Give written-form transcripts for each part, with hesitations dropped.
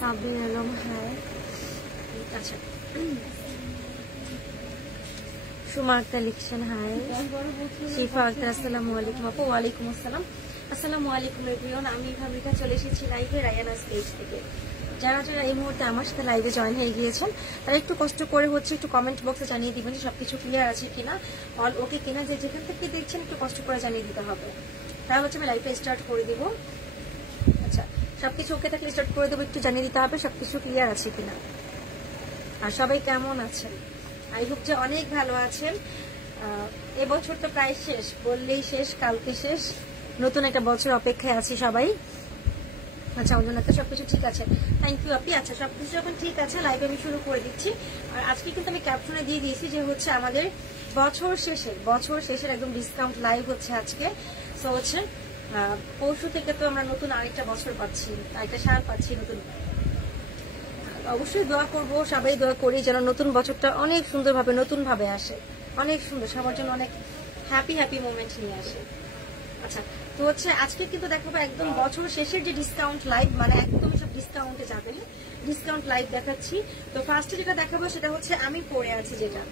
Sabir Alam high. আচ্ছা সুমা আক্তার লিখছেন high. শিফা আক্তার আসসালামু আলাইকুম আপু। ওয়ালাইকুম আসসালাম। আসসালামু আলাইকুম এভরিওয়ান। আমি ভাবিকা চলে এসেছি লাইভে রায়ানাস পেজ থেকে। যারা যারা এই মুহূর্তে আমার সাথে লাইভে জয়েন হয়ে গিয়েছেন তারা একটু কষ্ট করে হচ্ছে একটু কমেন্ট বক্সে জানিয়ে দিবেন যে সবকিছু ক্লিয়ার আছে কিনা, অল ওকে কিনা। যে যেখান থেকে দেখছেন একটু কষ্ট করে জানিয়ে দিতে হবে, তাহলে হচ্ছে আমি লাইভটা স্টার্ট করে দিব। আচ্ছা সবকিছু ওকে থাকলে স্টার্ট করে দেবো, একটু জানিয়ে দিতে হবে সবকিছু ক্লিয়ার আছে কিনা। আর সবাই কেমন আছেন? আই হোপ যে অনেক ভালো আছেন। এবছর তো প্রায় শেষ, বললেই শেষ, কালকে শেষ, নতুন একটা বছর অপেক্ষায় আছি সবাই। আচ্ছা অঞ্জনাতে সবকিছু ঠিক আছে, থ্যাংক ইউ আপনি। আচ্ছা সবকিছু যখন ঠিক আছে লাইভ আমি শুরু করে দিচ্ছি। আর আজকে কিন্তু আমি ক্যাপশনে দিয়ে দিয়েছি যে হচ্ছে আমাদের বছর শেষের একদম ডিসকাউন্ট লাইভ হচ্ছে আজকে। সো হচ্ছে পরশু থেকে তো আমরা নতুন আরেকটা বছর পাচ্ছি, আরেকটা সাল পাচ্ছি নতুন। অবশ্যই দোয়া করবো, সবাই দোয়া করি যেন নতুন বছরটা অনেক সুন্দরভাবে নতুন ভাবে আসে, অনেক সুন্দর, সবার জন্য অনেক হ্যাপি মোমেন্ট নিয়ে আসে। আচ্ছা তো হচ্ছে আজকে কিন্তু দেখাবো একদম বছর শেষের যে ডিসকাউন্ট লাইভ, মানে একদম সব ডিসকাউন্টে যাবে, ডিসকাউন্ট লাইভ দেখাচ্ছি। তো ফার্স্টে যেটা দেখাবো সেটা হচ্ছে আমি পরে আছি, যেটা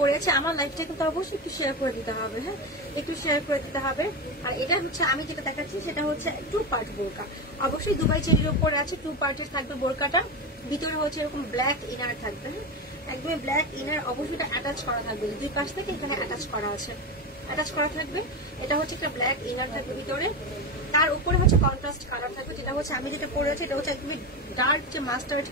পরে আছি আমার লাইফটা কিন্তু অবশ্যই একটু শেয়ার করে দিতে হবে। হ্যাঁ একটু শেয়ার করে দিতে হবে। আর এটা হচ্ছে আমি যেটা দেখাচ্ছি সেটা হচ্ছে 2 পার্ট বোরকা, অবশ্যই দুবাই চেরির উপরে আছে, 2 পার্টের থাকবে বোরকাটা। ভিতরে হচ্ছে এরকম ব্ল্যাক ইনার থাকবে, হ্যাঁ একদমই ব্ল্যাক ইনার, অবশ্যই এটা অ্যাটাচ করা থাকবে, দুই পাশ থেকে এখানে অ্যাটাচ করা আছে, অ্যাটাচ করা থাকবে। এটা হচ্ছে একটা ব্ল্যাক ইনার থাকবে ভিতরে, তার উপরে হচ্ছে কন্ট্রাস্ট কালার থাকবে, যেটা হচ্ছে আমি যেটা পরে আছি এটা হচ্ছে একদমই ডার্ক যে মাস্টার্ড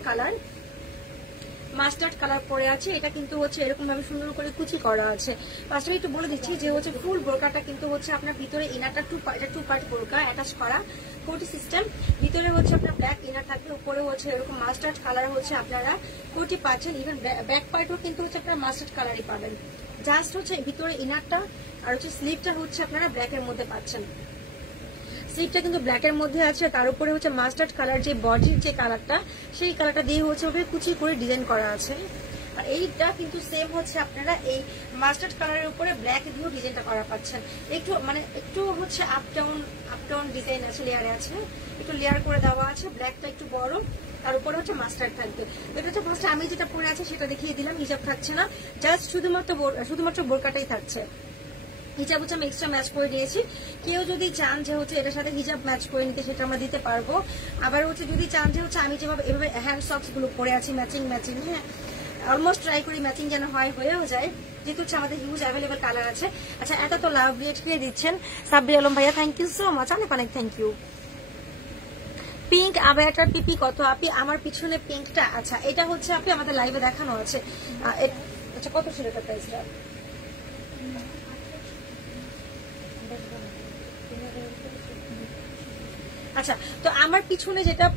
কালার পরে আছে। এটা কিন্তু হচ্ছে এরকম ভাবে সুন্দর করে কুচি করা আছে। ফার্স্টে একটু বলে দিচ্ছি যে হচ্ছে ফুল বোরকাটা কিন্তু হচ্ছে আপনার ভিতরে ইনারটা 2 পার্ট বোরকা অ্যাটাচ করা কোটি সিস্টেম। ভিতরে হচ্ছে আপনার ব্ল্যাক ইনার থাকবে, উপরে হচ্ছে এরকম মাস্টার্ড কালার হচ্ছে আপনারা কোটি পাচ্ছেন। ইভেন ব্যাক পার্টও কিন্তু হচ্ছে আপনারা মাস্টার্ড কালারই পাবেন। জাস্ট হচ্ছে ভিতরে ইনারটা আর হচ্ছে স্লিভটা হচ্ছে আপনারা ব্ল্যাকের মধ্যে পাচ্ছেন। স্লিভটা কিন্তু ব্ল্যাকের মধ্যে আছে, তার উপরে হচ্ছে মাস্টার্ড কালার যে বডির যে কালারটা, সেই কালারটা দিয়ে হচ্ছে কুচি করে ডিজাইন করা আছে। আর এইটা কিন্তু সেম হচ্ছে আপনারা এই মাস্টার্ড কালারের উপরে ব্ল্যাক দিয়েও ডিজাইনটা করা পাচ্ছেন। একটু হচ্ছে আপ ডাউন ডিজাইন আছে, লেয়ারে আছে, একটু লেয়ার করে দেওয়া আছে। ব্ল্যাকটা একটু বড়, তার উপরে হচ্ছে মাস্টার্ড থাকবে। এটা হচ্ছে ফার্স্টে আমি যেটা পরে আছে সেটা দেখিয়ে দিলাম, হিজাব থাকছে না, জাস্ট শুধুমাত্র বোরকাটাই থাকছে। হিজাব হচ্ছে আমি এক্সট্রা ম্যাচ করে দিয়েছি। কেউ যদি চান যে হচ্ছে এটার সাথে হিজাব ম্যাচ করে নিতে, সেটা আমরা দিতে পারবো। আবার হচ্ছে যদি চান যে হচ্ছে আমি যেভাবে এভাবে হ্যান্ড সক্স গুলো পরে আছি ম্যাচিং, হ্যাঁ অলমোস্ট ট্রাই করি ম্যাচিং যেন হয়েও যায়, যেহেতু হচ্ছে আমাদের হিউজ অ্যাভেলেবল কালার আছে। আচ্ছা এত তো লাভ রেট খেয়ে দিচ্ছেন সাব্বির আলম ভাইয়া, থ্যাংক ইউ সো মাচ, অনেক থ্যাংক ইউ। পিঙ্ক আবায়াটার পিপি কত আপি? আমার পিছনে পিঙ্কটা, আচ্ছা এটা হচ্ছে আপনি আমাদের লাইভে দেখানো আছে। আচ্ছা কত ছিল এটা প্রাইসটা? আচ্ছা তো আমার পিছনে যেটা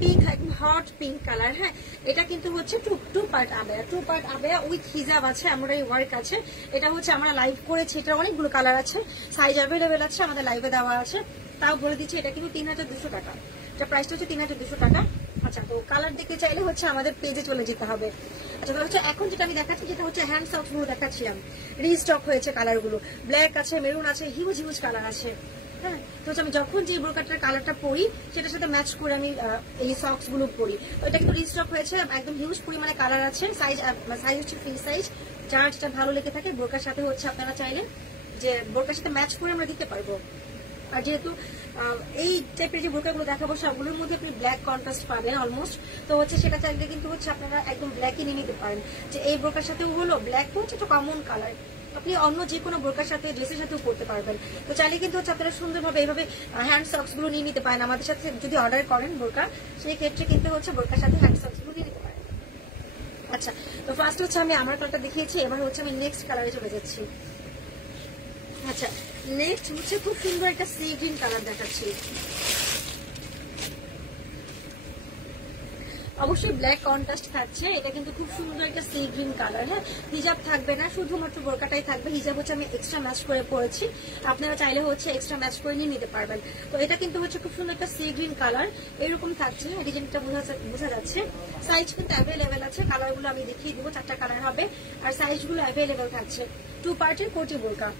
পিঙ্ক, একদম হট পিঙ্ক কালার, হ্যাঁ এটা কিন্তু হচ্ছে টু পার্ট আবেয়া উইথ হিজাব আছে, আমরা এই ওয়ার্ক আছে। এটা হচ্ছে আমরা লাইভ করেছি, এটা অনেকগুলো কালার আছে, সাইজ অ্যাভেলেবেল আছে, আমাদের লাইভে দেওয়া আছে। তাও বলে দিচ্ছি এটা কিন্তু 3200 টাকা, এটা প্রাইসটা হচ্ছে 3200 টাকা। আচ্ছা তো কালার দেখতে চাইলে হচ্ছে আমাদের পেজে চলে যেতে হবে। আচ্ছা তো হচ্ছে এখন যেটা আমি দেখাচ্ছি যেটা হচ্ছে হ্যান্ড সক্স গুলো দেখাচ্ছিলাম, রিস্টক হয়েছে কালার গুলো, ব্ল্যাক আছে, মেরুন আছে, হিউজ কালার আছে। হ্যাঁ তো আমি যখন যে বোরকাটার কালারটা পরি সেটার সাথে ম্যাচ করে আমি এই সক্স গুলো পরি। তো এটা কিন্তু রিস্টক হয়েছে, একদম হিউজ পরিমাণে কালার আছে। সাইজ হচ্ছে ফ্রি সাইজ, যার যেটা ভালো লেগে থাকে বোরকার সাথে হচ্ছে আপনারা চাইলে যে বোরকার সাথে ম্যাচ করে আমরা দিতে পারবো। আর যেহেতু এই টাইপের যে বোরকাগুলো দেখাবো সবগুলোর মধ্যে আপনি ব্ল্যাক কন্ট্রাস্ট পাবেন অলমোস্ট, তো হচ্ছে সেটা চাইলে কিন্তু হচ্ছে আপনারা একদম ব্ল্যাকই নিয়ে নিতে পারেন। যে এই বোরকার সাথেও হলো, ব্ল্যাক হচ্ছে একটা কমন কালার, আপনি অন্য যে কোনো বোরকার সাথে ড্রেসের সাথেও পরতে পারবেন। তো চাইলে কিন্তু হচ্ছে আপনারা সুন্দরভাবে এইভাবে হ্যান্ড সক্স গুলো নিয়ে নিতে পারেন। আমাদের সাথে যদি অর্ডার করেন বোরকা, সেই ক্ষেত্রে কিন্তু হচ্ছে বোরকার সাথে হ্যান্ড সক্স গুলো নিয়ে নিতে পারেন। আচ্ছা তো ফার্স্ট হচ্ছে আমি আমার কালারটা দেখিয়েছি, এবার হচ্ছে আমি নেক্সট কালারে চলে যাচ্ছি। আচ্ছা নেক্সট হচ্ছে খুব সুন্দর একটা সি গ্রিন কালার দেখাচ্ছি, অবশ্যই ব্ল্যাক কন্ট্রাস্ট থাকছে। এটা কিন্তু খুব সুন্দর একটা সি গ্রিন কালার, হ্যাঁ হিজাব থাকবে না, শুধুমাত্র বোরকাটাই থাকবে। হিজাব হচ্ছে আমি এক্সট্রা ম্যাচ করে পরেছি, আপনারা চাইলে হচ্ছে এক্সট্রা ম্যাচ করে নিয়ে নিতে পারবেন। তো এটা কিন্তু হচ্ছে খুব সুন্দর একটা সি গ্রিন কালার, এরকম থাকছে, ডিজাইনটা বোঝা যাচ্ছে। সাইজ কিন্তু অ্যাভেলেবেল আছে, কালারগুলো আমি দেখিয়ে দিব, 4টা কালার হবে আর সাইজগুলো অ্যাভেলেবেল থাকছে। 2 পার্টের কোটি বোরকা,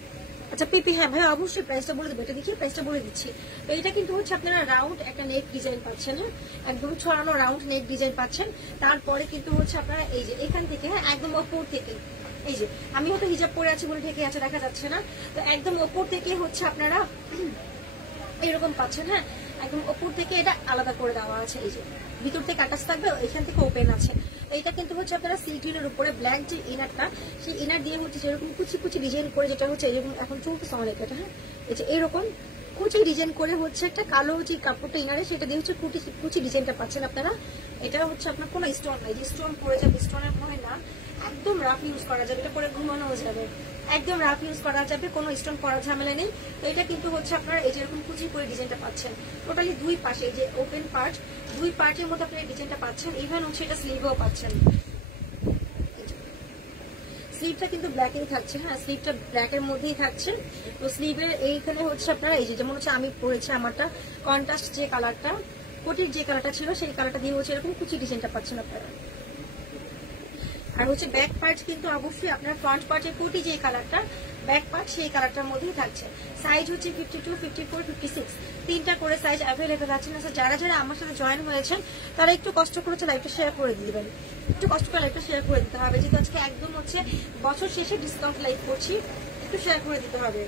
আচ্ছা পিপি, হ্যাঁ ভাই অবশ্যই প্রাইসটা বলে দেবো, এটা দেখিয়ে প্রাইসটা বলে দিচ্ছি। তো এটা কিন্তু হচ্ছে আপনারা রাউন্ড একটা নেক ডিজাইন পাচ্ছেন, হ্যাঁ একদম ছড়ানো রাউন্ড নেক ডিজাইন পাচ্ছেন। তারপরে কিন্তু হচ্ছে আপনারা এই যে এখান থেকে, হ্যাঁ একদম ওপর থেকে, এই যে আমি হয়তো হিজাব পরে আছি বলে ঢেকে আছে দেখা যাচ্ছে না, তো একদম ওপর থেকে হচ্ছে আপনারা এরকম পাচ্ছেন, হ্যাঁ একদম ওপর থেকে এটা আলাদা করে দেওয়া আছে, এই যে ভিতর থেকে আটাশ থাকবে, এখান থেকে ওপেন আছে। এটা কিন্তু হচ্ছে আপনারা সি গ্রিনের উপরে ব্ল্যাক যে ইনারটা, সেই ইনার দিয়ে হচ্ছে যেরকম কুচি কুচি ডিজাইন করে, যেটা হচ্ছে এরকম এখন চলতেছে অনেক এটা, হ্যাঁ এই যে এরকম কুচি ডিজাইন করে হচ্ছে একটা কালো যে কাপড়টা ইনারে, সেটা দিয়ে হচ্ছে কুচি ডিজাইনটা পাচ্ছেন আপনারা। এটা হচ্ছে আপনার কোনো স্টোন নাই যে স্টোন পরে যাবে, স্টোনের ভয় না, একদম রাফ ইউজ করা যাবে, এটা পরে ঘুমানো যাবে, একদম রাফ ইউজ করা যাবে, কোনো স্টোন পরার ঝামেলা নেই। তো এটা কিন্তু হচ্ছে আপনারা এই যে এরকম কুচি করে ডিজাইনটা পাচ্ছেন টোটালি দুই পাশে, যে ওপেন পার্ট দুই পার্টের মধ্যে আপনারা ডিজাইনটা পাচ্ছেন। ইভেন হচ্ছে এটা স্লিভেও পাচ্ছেন, স্লিভটা কিন্তু ব্ল্যাকেই থাকছে, হ্যাঁ স্লিভটা ব্ল্যাকের মধ্যেই থাকছে। তো স্লিভের এইখানে হচ্ছে আপনারা এই যে যেমন হচ্ছে আমি পরেছি আমারটা কন্ট্রাস্ট যে কালারটা, কোটির যে কালারটা ছিল সেই কালারটা দিয়ে হচ্ছে এরকম কুচি ডিজাইনটা পাচ্ছেন আপনারা। আর হচ্ছে ব্যাক পার্ট কিন্তু অবশ্যই আপনার ফ্রন্ট পার্টের কোটি যে কালারটা, ব্যাক পার্ট সেই কালারটার মধ্যেই থাকছে। সাইজ হচ্ছে 52, 54, 56 তিনটা করে সাইজ অ্যাভেলেবেল আছে। না যারা যারা আমার সাথে জয়েন হয়েছেন তারা একটু কষ্ট করেছে লাইভটা শেয়ার করে দিবেন, একটু কষ্ট করে লাইভটা শেয়ার করে দিতে হবে, যেহেতু আজকে একদম হচ্ছে বছর শেষে ডিসকাউন্ট লাইভ করছি, একটু শেয়ার করে দিতে হবে।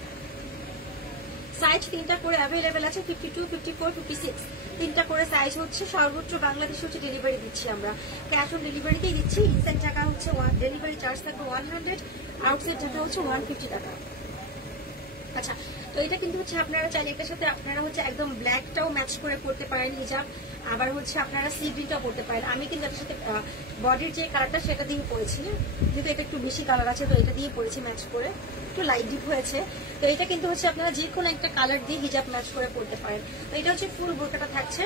সাইজ তিনটা করে অ্যাভেলেবেল আছে, 52, 54, 56 তিনটা করে সাইজ হচ্ছে। সর্বোচ্চ বাংলাদেশে হচ্ছে ডেলিভারি দিচ্ছি আমরা, ক্যাশ অন ডেলিভারিতেই দিচ্ছি। ইনসাইড টাকা হচ্ছে ডেলিভারি চার্জ থাকবে 100, আউটসাইড টাকা হচ্ছে 150 টাকা। আচ্ছা তো এটা কিন্তু হচ্ছে আপনারা চাইলে এটার সাথে আপনারা হচ্ছে একদম ব্ল্যাকটাও ম্যাচ করে পড়তে পারেন হিজাব, আবার হচ্ছে আপনারা সি গ্রিনটাও পড়তে পারেন। আমি কিন্তু এটার সাথে বডির যে কালারটা সেটা দিয়ে পরেছি, যেহেতু এটা একটু বেশি কালার আছে তো এটা দিয়ে পরেছি ম্যাচ করে, একটু লাইট ডিপ হয়েছে। তো এটা কিন্তু হচ্ছে আপনারা যে কোনো একটা কালার দিয়ে হিজাব ম্যাচ করে পড়তে পারেন। তো এটা হচ্ছে ফুল বোরকাটা থাকছে,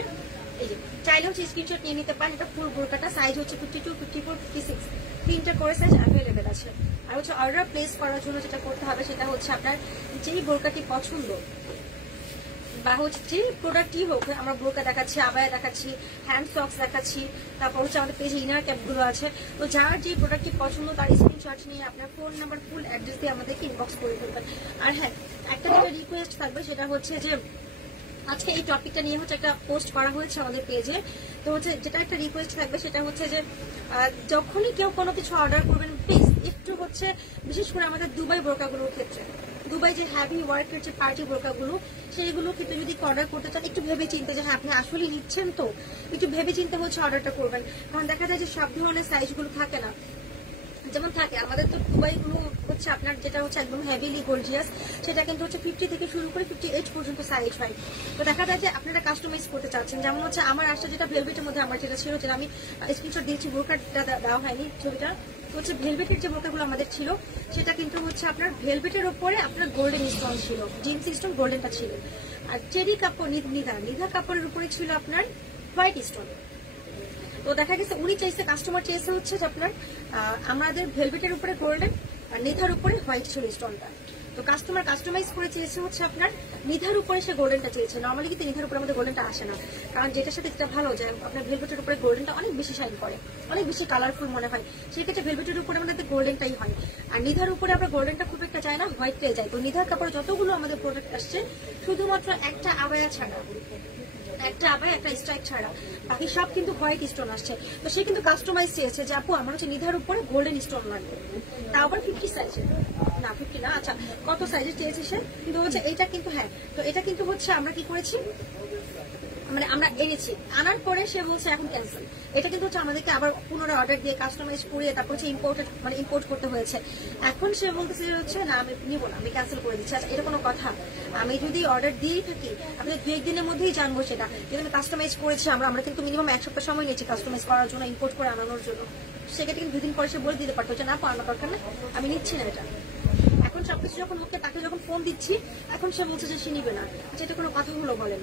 এই যে চাইলে হচ্ছে স্ক্রিনশট নিয়ে নিতে পারেন। এটা ফুল বোরকাটা সাইজ হচ্ছে 52, 54, 56 তিনটা করে সাইজ অ্যাভেলেবেল আছে। আর হচ্ছে অর্ডার প্লেস করার জন্য যেটা করতে হবে সেটা হচ্ছে আপনার যেই বোরকাটি পছন্দ বা হচ্ছে যে প্রোডাক্টই হোক, আমরা বোরকা দেখাচ্ছি, আবায়া দেখাচ্ছি, হ্যান্ড সক্স দেখাচ্ছি, তারপর হচ্ছে আমাদের পেজে ইনার ক্যাপগুলো আছে। তো যার যে প্রোডাক্টটি পছন্দ তার স্ক্রিনশট নিয়ে আপনার ফোন নাম্বার ফুল অ্যাড্রেস দিয়ে আমাদেরকে ইনবক্স করে ফেলবেন। আর হ্যাঁ একটা যেটা রিকোয়েস্ট থাকবে সেটা হচ্ছে যে আজকে এই টপিকটা নিয়ে হচ্ছে একটা পোস্ট করা হয়েছে আমাদের পেজে, তো হচ্ছে যেটা একটা রিকোয়েস্ট থাকবে সেটা হচ্ছে যে যখনই কেউ কোনো কিছু অর্ডার করবেন প্লিজ একটু হচ্ছে, বিশেষ করে আমাদের দুবাই বোরকাগুলোর ক্ষেত্রে, দুবাই যে হ্যাভি ওয়ার্কের যে পার্টি বোরকাগুলো সেইগুলো ক্ষেত্রে যদি অর্ডার করতে চান একটু ভেবে চিন্তে, যে হ্যাঁ আপনি আসলে নিচ্ছেন তো একটু ভেবে চিন্তে হচ্ছে অর্ডারটা করবেন। কারণ দেখা যায় যে সব ধরনের সাইজগুলো থাকে না, যেমন থাকে আমাদের তো দুবাইগুলো হচ্ছে আপনার যেটা হচ্ছে একদম হেভিলি গর্জিয়াস, সেটা কিন্তু হচ্ছে 50 থেকে শুরু করে 58 পর্যন্ত সাইজ হয়। তো দেখা যায় যে আপনারা কাস্টমাইজ করতে চাচ্ছেন, যেমন হচ্ছে আমার আসলে যেটা ভেলভেটের মধ্যে আমার যেটা ছিল, যেটা আমি স্ক্রিনশট দিয়েছি, বোরকাটা দেওয়া হয়নি ছবিটা, হচ্ছে ভেলভেটের যে বোরকাগুলো আমাদের ছিল সেটা কিন্তু হচ্ছে আপনার ভেলভেটের ওপরে আপনার গোল্ডেন স্টোন ছিল, জিন্স স্টোন গোল্ডেনটা ছিল। আর চেরি কাপড় নিধা কাপড়ের উপরে ছিল আপনার হোয়াইট স্টোন। তো দেখা গেছে উনি চাইছে, কাস্টমার চেয়েছে হচ্ছে যে আপনার আমাদের ভেলভেটের উপরে গোল্ডেন আর নিধার উপরে হোয়াইট ছিল স্টোনটা। তো কাস্টমার কাস্টমাইজ করে চেয়েছে হচ্ছে আপনার নিধার উপরে সে গোল্ডেনটা চেয়েছে। নর্মালি কিন্তু নিধার উপরে আমাদের গোল্ডেনটা আসে না, কারণ যেটার সাথে যেটা ভালো যায় আপনার ভেলভেটের উপরে গোল্ডেনটা অনেক বেশি শাইন করে, অনেক বেশি কালারফুল মনে হয়, সেক্ষেত্রে ভেলভেটের উপরে আমাদের গোল্ডেনটাই হয়। আর নিধার উপরে আমরা গোল্ডেনটা খুব একটা যায় না, হোয়াইটটাই যায়। তো নিধার কাপড়ে যতগুলো আমাদের প্রোডাক্ট আসছে শুধুমাত্র একটা আবায়া ছাড়া, একটা আবায়া একটা স্ট্রাইক ছাড়া বাকি সব কিন্তু হোয়াইট স্টোন আসছে। তো সে কিন্তু কাস্টমাইজ চেয়েছে যে আপু আমার হচ্ছে নিধার উপরে গোল্ডেন স্টোন লাগবে, তা আবার 50 সাইজের না, 50 না, আচ্ছা কত সাইজের চেয়েছে সে, কিন্তু হচ্ছে এইটা কিন্তু হ্যাঁ। তো এটা কিন্তু হচ্ছে আমরা কি করেছি, মানে আমরা এনেছি, আনার পরে সে বলছে এখন ক্যান্সেল। এটা কিন্তু হচ্ছে আমাদেরকে আবার পুনরায় অর্ডার দিয়ে কাস্টমাইজ করে তারপর হচ্ছে ইম্পোর্ট করতে হয়েছে। এখন সে বলতেছে হচ্ছে না আমি নিবো না, আমি ক্যান্সেল করে দিচ্ছি। আচ্ছা এটা কোনো কথা, আমি যদি অর্ডার দিয়েই থাকি আপনি 2-1 দিনের মধ্যেই জানবো সেটা, যদি আমি কাস্টমাইজ করেছি। আমরা কিন্তু মিনিমাম 1 সপ্তাহ সময় নিয়েছি কাস্টমাইজ করার জন্য, ইম্পোর্ট করে আনানোর জন্য। সেক্ষেত্রে কিন্তু 2 দিন পরে সে বলে দিতে পারতো যে না আনার দরকার না, আমি নিচ্ছি না এটা। এখন সবকিছু যখন ওকে, তাকে যখন ফোন দিচ্ছি এখন সে বলছে যে সে নিবে না। আচ্ছা এটা কোনো কথা হলো বলেন?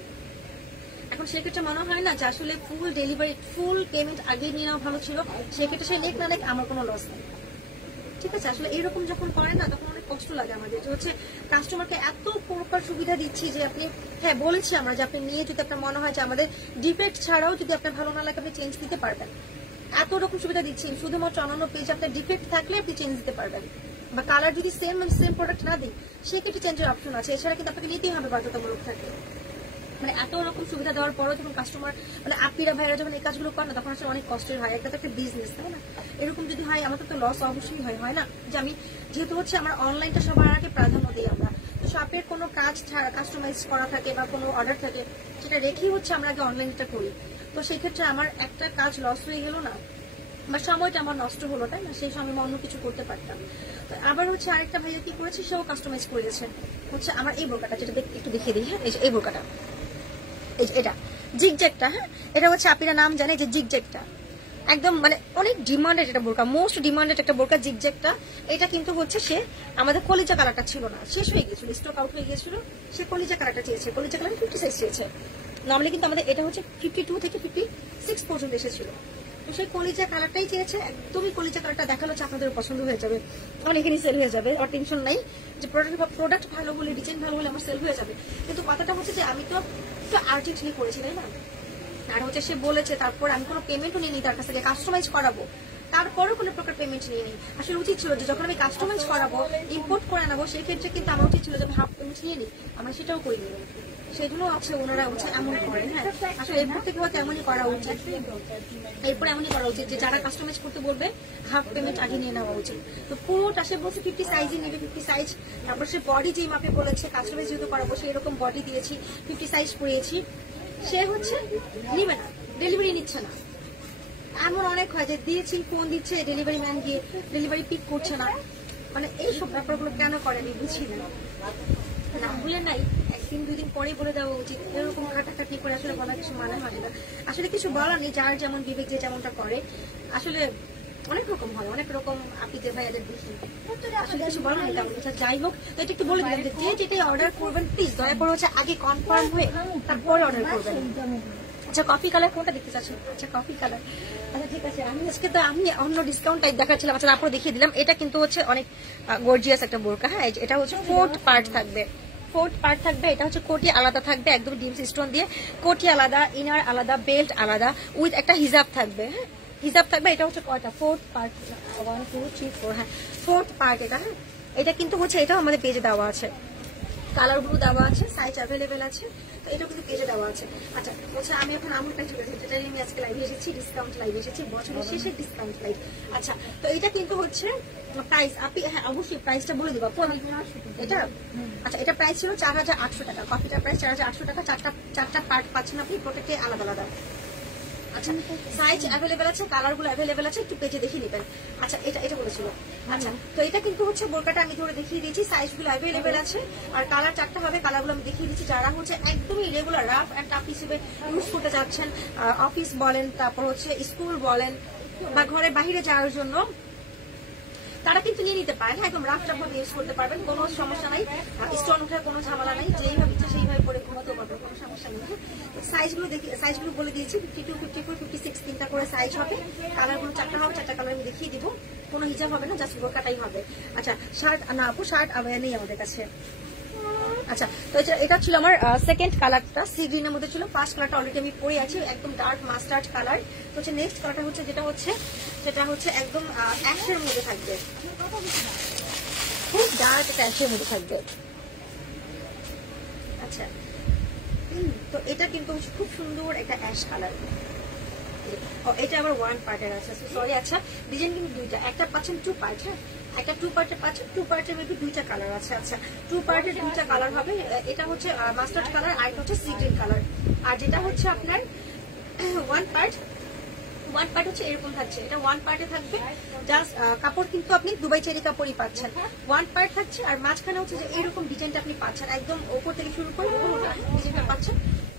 এখন সেক্ষেত্রে মনে হয় না যে আসলে ফুল ডেলিভারি ফুল পেমেন্ট আগে নিয়ে নেওয়া ভালো ছিল, সেক্ষেত্রে সে নেক না নেক আমার কোনো লস নেই। ঠিক আছে, আসলে এইরকম যখন করেন না তখন অনেক কষ্ট লাগে আমাদের, যে হচ্ছে কাস্টমারকে এত প্রকার সুবিধা দিচ্ছি যে আপনি, হ্যাঁ বলেছি আমরা যে আপনি নিয়ে যদি আপনার মনে হয় যে আমাদের ডিফেক্ট ছাড়াও যদি আপনার ভালো না লাগে আপনি চেঞ্জ দিতে পারবেন, এত রকম সুবিধা দিচ্ছি। শুধুমাত্র অন্যান্য পেজ আপনার ডিফেক্ট থাকলে আপনি চেঞ্জ দিতে পারবেন, বা কালার যদি সেম প্রোডাক্ট না দিই সেক্ষেত্রে চেঞ্জের অপশন আছে, এছাড়া কিন্তু আপনাকে নিতেই হবে বাধ্যতামূলক থাকে। মানে এত রকম সুবিধা দেওয়ার পরও যখন কাস্টমার মানে আপিরা ভাইরা যখন এই কাজগুলো করে না তখন আসলে অনেক কষ্টের হয়, একটা তো একটা বিজনেস, তাই না? এরকম যদি হয় আমাদের তো লস অবশ্যই হয় না? যে আমি যেহেতু হচ্ছে আমার অনলাইনটা সবার আগে প্রাধান্য দিই আমরা, তো শপের কোনো কাজ কাস্টমাইজ করা থাকে বা কোনো অর্ডার থাকে সেটা রেখেই হচ্ছে আমরা আগে অনলাইনটা করি। তো সেই ক্ষেত্রে আমার একটা কাজ লস হয়ে গেল না, বা সময়টা আমার নষ্ট হলো, তাই না? সেই সময় অন্য কিছু করতে পারতাম। আবার হচ্ছে আরেকটা ভাইয়া কি করেছে, সেও কাস্টমাইজ করেছে হচ্ছে আমার এই বোরকাটা, যেটা একটু দেখিয়ে দিই। হ্যাঁ, এই বোরকাটা, এটা জিগজ্যাগটা, হ্যাঁ এটা হচ্ছে আপনারা নাম জানে যে জিগজ্যাগটা একদম মানে অনেক ডিমান্ডেড একটা বোরকা, মোস্ট ডিমান্ডেড একটা বোরকা জিগজ্যাগটা। এটা কিন্তু হচ্ছে সে আমাদের কলিজা কালারটা ছিল না, শেষ হয়ে গেছিল, স্টক আউট হয়ে গেছিল, সে কলিজা কালারটা চেয়েছে, কলিজা কালার 56 চেয়েছে। নর্মালি কিন্তু আমাদের এটা হচ্ছে 52 থেকে 56 পর্যন্ত এসেছিল, তো সেই কলিজা কালারটাই চেয়েছে, একদমই কলিজা কালারটা দেখালো আপনাদের পছন্দ হয়ে যাবে, আমার এখানে সেল হয়ে যাবে, আর টেনশন নাই যে প্রোডাক্ট ভালো হলে ডিজাইন ভালো হলে আমার সেল হয়ে যাবে। কিন্তু কথাটা হচ্ছে যে আমি তো আর্জেন্টলি করেছি, তাই না? আর হচ্ছে সে বলেছে, তারপর আমি কোনো পেমেন্টও নিয়ে নিই তার কাছ থেকে, কাস্টমাইজ করাবো, তারপরেও কোনো প্রকার পেমেন্ট নিয়ে নিই। আসলে উচিত ছিল যে যখন আমি কাস্টমাইজ করাবো, ইম্পোর্ট করে নেবো, সেই ক্ষেত্রে কিন্তু আমার উচিত ছিল যে হাফ পেমেন্ট নিয়ে নিই, আমরা সেটাও করি নি। সেগুলো আছে ওনারা হচ্ছে এমন করে। হ্যাঁ, আসলে এরপর থেকে হয়তো এমনই করা উচিত, এরপর এমনই করা উচিত যে যারা কাস্টমাইজ করতে বলবে হাফ পেমেন্ট আগে নিয়ে নেওয়া উচিত। তো পুরোটা সে বলছে 50 সাইজই নেবে, 50 সাইজ, তারপর সে বডি যেই মাপে বলেছে কাস্টমাইজ যেহেতু করাবো সেই রকম বডি দিয়েছি, 50 সাইজ করিয়েছি, সে হচ্ছে নিবে না, ডেলিভারি নিচ্ছে না। এমন অনেক হয় যে দিয়েছি, ফোন দিচ্ছে, ডেলিভারি ম্যান গিয়ে ডেলিভারি পিক করছে না, মানে এইসব ব্যাপারগুলো কেন করে আমি বুঝি না। না বলে নাই, একদিন দুই দিন পরে বলে দেওয়া উচিত, এরকম খাটাখাটি করে আসলে বলা কিছু মানে হয় না। আসলে কিছু বলার নেই, যার যেমন বিবেক যে যেমনটা করে, আসলে অনেক রকম হয়, অনেক রকম আপিতে ভাইয়াদের দেখি, আসলে কিছু বলার নেই তেমন। যাই হোক, তো এটা একটু বলে দিলাম যে যেটাই অর্ডার করবেন প্লিজ দয়া করে হচ্ছে আগে কনফার্ম হয়ে তারপরে অর্ডার করবেন। আচ্ছা, কফি কালার কোনটা দেখতে চাচ্ছেন? আচ্ছা, কফি কালার, আচ্ছা ঠিক আছে। আমি আজকে তো আমি অন্য ডিসকাউন্ট টাইপ দেখাচ্ছিলাম, আচ্ছা তারপরে দেখিয়ে দিলাম। এটা কিন্তু হচ্ছে অনেক গর্জিয়াস একটা বোরকা। হ্যাঁ, এটা হচ্ছে 4th পার্ট থাকবে, 4th পার্ট থাকবে। এটা হচ্ছে কোটি আলাদা থাকবে, একদম ডিমস স্টোন দিয়ে কোটি আলাদা, ইনার আলাদা, বেল্ট আলাদা, উইথ একটা হিজাব থাকবে। হ্যাঁ, হিজাব থাকবে। এটা হচ্ছে কয়টা? 4th পার্ট, 1 2 3 4, হ্যাঁ 4th পার্ট এটা। হ্যাঁ, এটা কিন্তু হচ্ছে, এটাও আমাদের পেজে দেওয়া আছে, কালারগুলো দেওয়া আছে, সাইজ অ্যাভেলেবেল আছে, তো এটা কিন্তু পেজে দেওয়া আছে। আচ্ছা বলছে আমি এখন আমুলটা চলে যাচ্ছি, যেটা আমি আজকে লাইভে এসেছি, ডিসকাউন্ট লাইভ এসেছি, বছরের শেষে ডিসকাউন্ট লাইভ। আচ্ছা, তো এটা কিন্তু হচ্ছে প্রাইস, আপনি হ্যাঁ অবশ্যই প্রাইসটা বলে দিব এটা। আচ্ছা, এটা প্রাইস ছিল 4800 টাকা, কফিটার প্রাইস 4800 টাকা, চারটা পার্ট পাচ্ছেন আপনি, প্রত্যেকটা আলাদা আলাদা। আচ্ছা, সাইজ অ্যাভেলেবেল আছে, কালারগুলো অ্যাভেলেবেল আছে, একটু পেজে দেখিয়ে নেবেন। আচ্ছা, এটা বলেছিল। আচ্ছা, তো এটা কিন্তু হচ্ছে বোরকাটা আমি ধরে দেখিয়ে দিয়েছি, সাইজগুলো অ্যাভেলেবেল আছে, আর কালার 4টা হবে, কালারগুলো আমি দেখিয়ে দিচ্ছি। যারা হচ্ছে একদমই রেগুলার রাফ অ্যান্ড টাফ হিসেবে ইউজ করতে যাচ্ছেন, অফিস বলেন, তারপর হচ্ছে স্কুল বলেন, বা ঘরের বাইরে যাওয়ার জন্য, তারা কিন্তু নিয়ে নিতে পারেন। একদম রাফ টাফ ভাবে ইউজ করতে পারবেন, কোনো সমস্যা নাই, স্টোন উঠার কোনো ঝামেলা নাই, যেইভাবে ইচ্ছা সেইভাবে পরে ঘুমাতে পারবেন, কোনো সমস্যা নেই। সাইজগুলো বলে দিয়েছি, 52 54 56 তিনটা করে সাইজ হবে, কালারগুলো 4টা হবে, 4টা কালার আমি দেখিয়ে দিব, কোনো হিজাব হবে না, জাস্ট বোরকাটাই হবে। আচ্ছা, শার্ট না আপু, শার্ট নেই আমাদের কাছে। আচ্ছা, তো এটা ছিল আমার সেকেন্ড কালারটা, সি গ্রিনের মধ্যে ছিল। ফার্স্ট কালারটা অলরেডি আমি পরে আছি, একদম ডার্ক মাস্টার্ড কালার। তো হচ্ছে নেক্সট কালারটা হচ্ছে সেটা হচ্ছে একদম অ্যাশের মধ্যে থাকবে, খুব ডার্ক একটা অ্যাশের মধ্যে থাকবে। আচ্ছা, তো এটা কিন্তু খুব সুন্দর একটা অ্যাশ কালার। এটা আবার 1 পার্টের আছে, সরি। আচ্ছা, ডিজাইন কিন্তু দুইটা, একটা পাচ্ছেন 2 পার্ট। হ্যাঁ, একটা 2 পার্টের পাচ্ছেন, 2 পার্টের মধ্যে 2টা কালার আছে। আচ্ছা, 2 পার্টের 2টা কালার হবে, এটা হচ্ছে মাস্টার্ড কালার, আর এটা হচ্ছে সি গ্রিন কালার। আর যেটা হচ্ছে আপনার 1 পার্ট হচ্ছে এরকম থাকছে, এটা 1 পার্টে থাকবে, জাস্ট কাপড় কিন্তু আপনি দুবাই চেরি কাপড়ই পাচ্ছেন, 1 পার্ট থাকছে। আর মাঝখানে হচ্ছে যে এরকম ডিজাইনটা আপনি পাচ্ছেন, একদম উপর থেকে শুরু করে ডিজাইনটা পাচ্ছেন।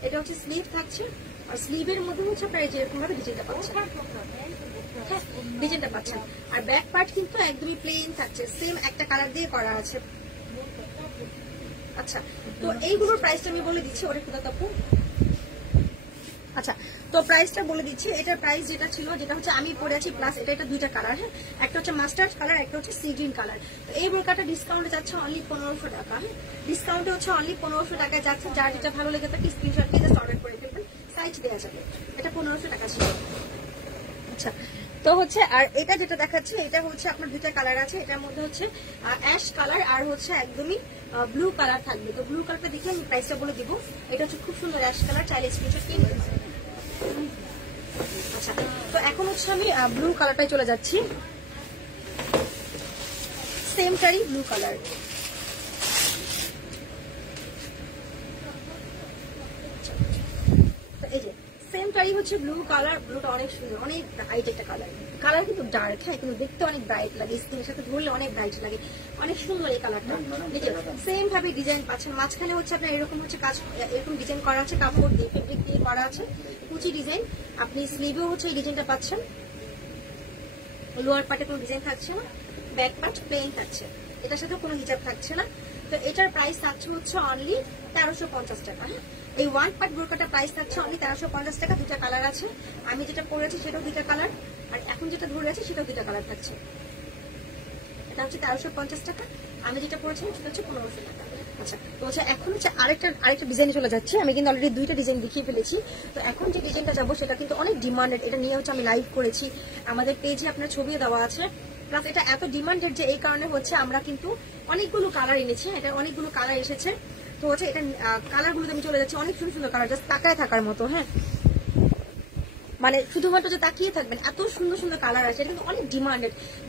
এটা হচ্ছে স্লিভ থাকছে, আর স্লিভের মধ্যে হচ্ছে আপনার এই যে এরকম ভাবে ডিজাইনটা পাচ্ছেন, হ্যাঁ ডিজাইনটা পাচ্ছেন। আর ব্যাক পার্ট কিন্তু একদমই প্লেন থাকছে, সেম একটা কালার দিয়ে করা আছে। আচ্ছা, তো এইগুলোর প্রাইসটা আমি বলে দিচ্ছি, ওরে খুদা তাপু। আচ্ছা, তো প্রাইসটা বলে দিচ্ছি। এটার প্রাইস যেটা ছিল, যেটা হচ্ছে আমি পরে আছি, প্লাস এটা 2টা কালার। হ্যাঁ, একটা হচ্ছে মাস্টার্ড কালার, একটা হচ্ছে সি গ্রিন কালার। তো এই বোরকাটা ডিসকাউন্টে যাচ্ছে অনলি 1500 টাকা। হ্যাঁ, ডিসকাউন্টে হচ্ছে অনলি 1500 টাকায় যাচ্ছে। যার যেটা ভালো লেগে থাকে স্ক্রিনশট দিয়ে জাস্ট অর্ডার করে ফেলবেন, সাইজ দেওয়া যাবে। এটা 1500 টাকা ছিল। আচ্ছা, তো হচ্ছে আর এটা যেটা দেখাচ্ছে এটা হচ্ছে আপনার দুইটা কালার আছে, এটার মধ্যে হচ্ছে অ্যাশ কালার আর হচ্ছে একদমই ব্লু কালার থাকবে। তো ব্লু কালারটা দেখে আমি প্রাইসটা বলে দিব। এটা হচ্ছে খুব সুন্দর অ্যাশ কালার, চাইলে স্ক্রিনশট নিয়ে নেবেন। আচ্ছা, তো এখন হচ্ছে আমি ব্লু কালারটাই চলে যাচ্ছি, সেমটারই ব্লু কালার। এই যে সেমটারই হচ্ছে ব্লু কালার, ব্লুটা অনেক সুন্দর, অনেক ব্রাইট একটা কালার। কালার কিন্তু ডার্ক, হ্যাঁ, কিন্তু দেখতে অনেক ব্রাইট লাগে, স্কিনের সাথে ধরলে অনেক ব্রাইট লাগে, অনেক সুন্দর এই কালারটা। সেম ভাবে ডিজাইন পাচ্ছেন, মাঝখানে হচ্ছে আপনার এরকম হচ্ছে কাজ, এরকম ডিজাইন করা আছে, কাপড় দিয়ে ফেব্রিক দিয়ে করা আছে, কুচি ডিজাইন। আপনি স্লিভেও হচ্ছে এই ডিজাইনটা পাচ্ছেন, লোয়ার পার্টে কোনো ডিজাইন থাকছে না, ব্যাক পার্ট প্লেন থাকছে, এটার সাথে কোনো হিজাব থাকছে না। তো এটার প্রাইস থাকছে হচ্ছে অনলি 1350 টাকা। এই ওয়ান পার্ট বোরকাটা প্রাইস থাকছে অনলি 1350 টাকা। দুটা কালার আছে, আমি যেটা পরেছি সেটাও দুটা কালার, আর এখন যেটা ধরে আছে সেটাও দুটা কালার থাকছে। এটা হচ্ছে 1350 টাকা, আমি যেটা পরেছি সেটা হচ্ছে 1500 টাকা। আচ্ছা, তো হচ্ছে এখন হচ্ছে আরেকটা ডিজাইনে চলে যাচ্ছে। আমি কিন্তু অলরেডি দুইটা ডিজাইন দেখিয়ে ফেলেছি। তো এখন যে ডিজাইনটা যাবো সেটা কিন্তু অনেক ডিমান্ডেড, এটা নিয়ে হচ্ছে আমি লাইভ করেছি, আমাদের পেজে আপনার ছবিও দেওয়া আছে। প্লাস এটা এত ডিমান্ডেড যে এই কারণে হচ্ছে আমরা কিন্তু অনেকগুলো কালার এনেছি, এটা অনেকগুলো কালার এসেছে। তো হচ্ছে এটা কালার গুলোতে আমি চলে যাচ্ছি, অনেক সুন্দর সুন্দর কালার, জাস্ট তাকায় থাকার মতো, হ্যাঁ, মানে শুধুমাত্র যে তাকিয়ে থাকবেন, এত সুন্দর সুন্দর কালার আছে। এটা কিন্তু অনেক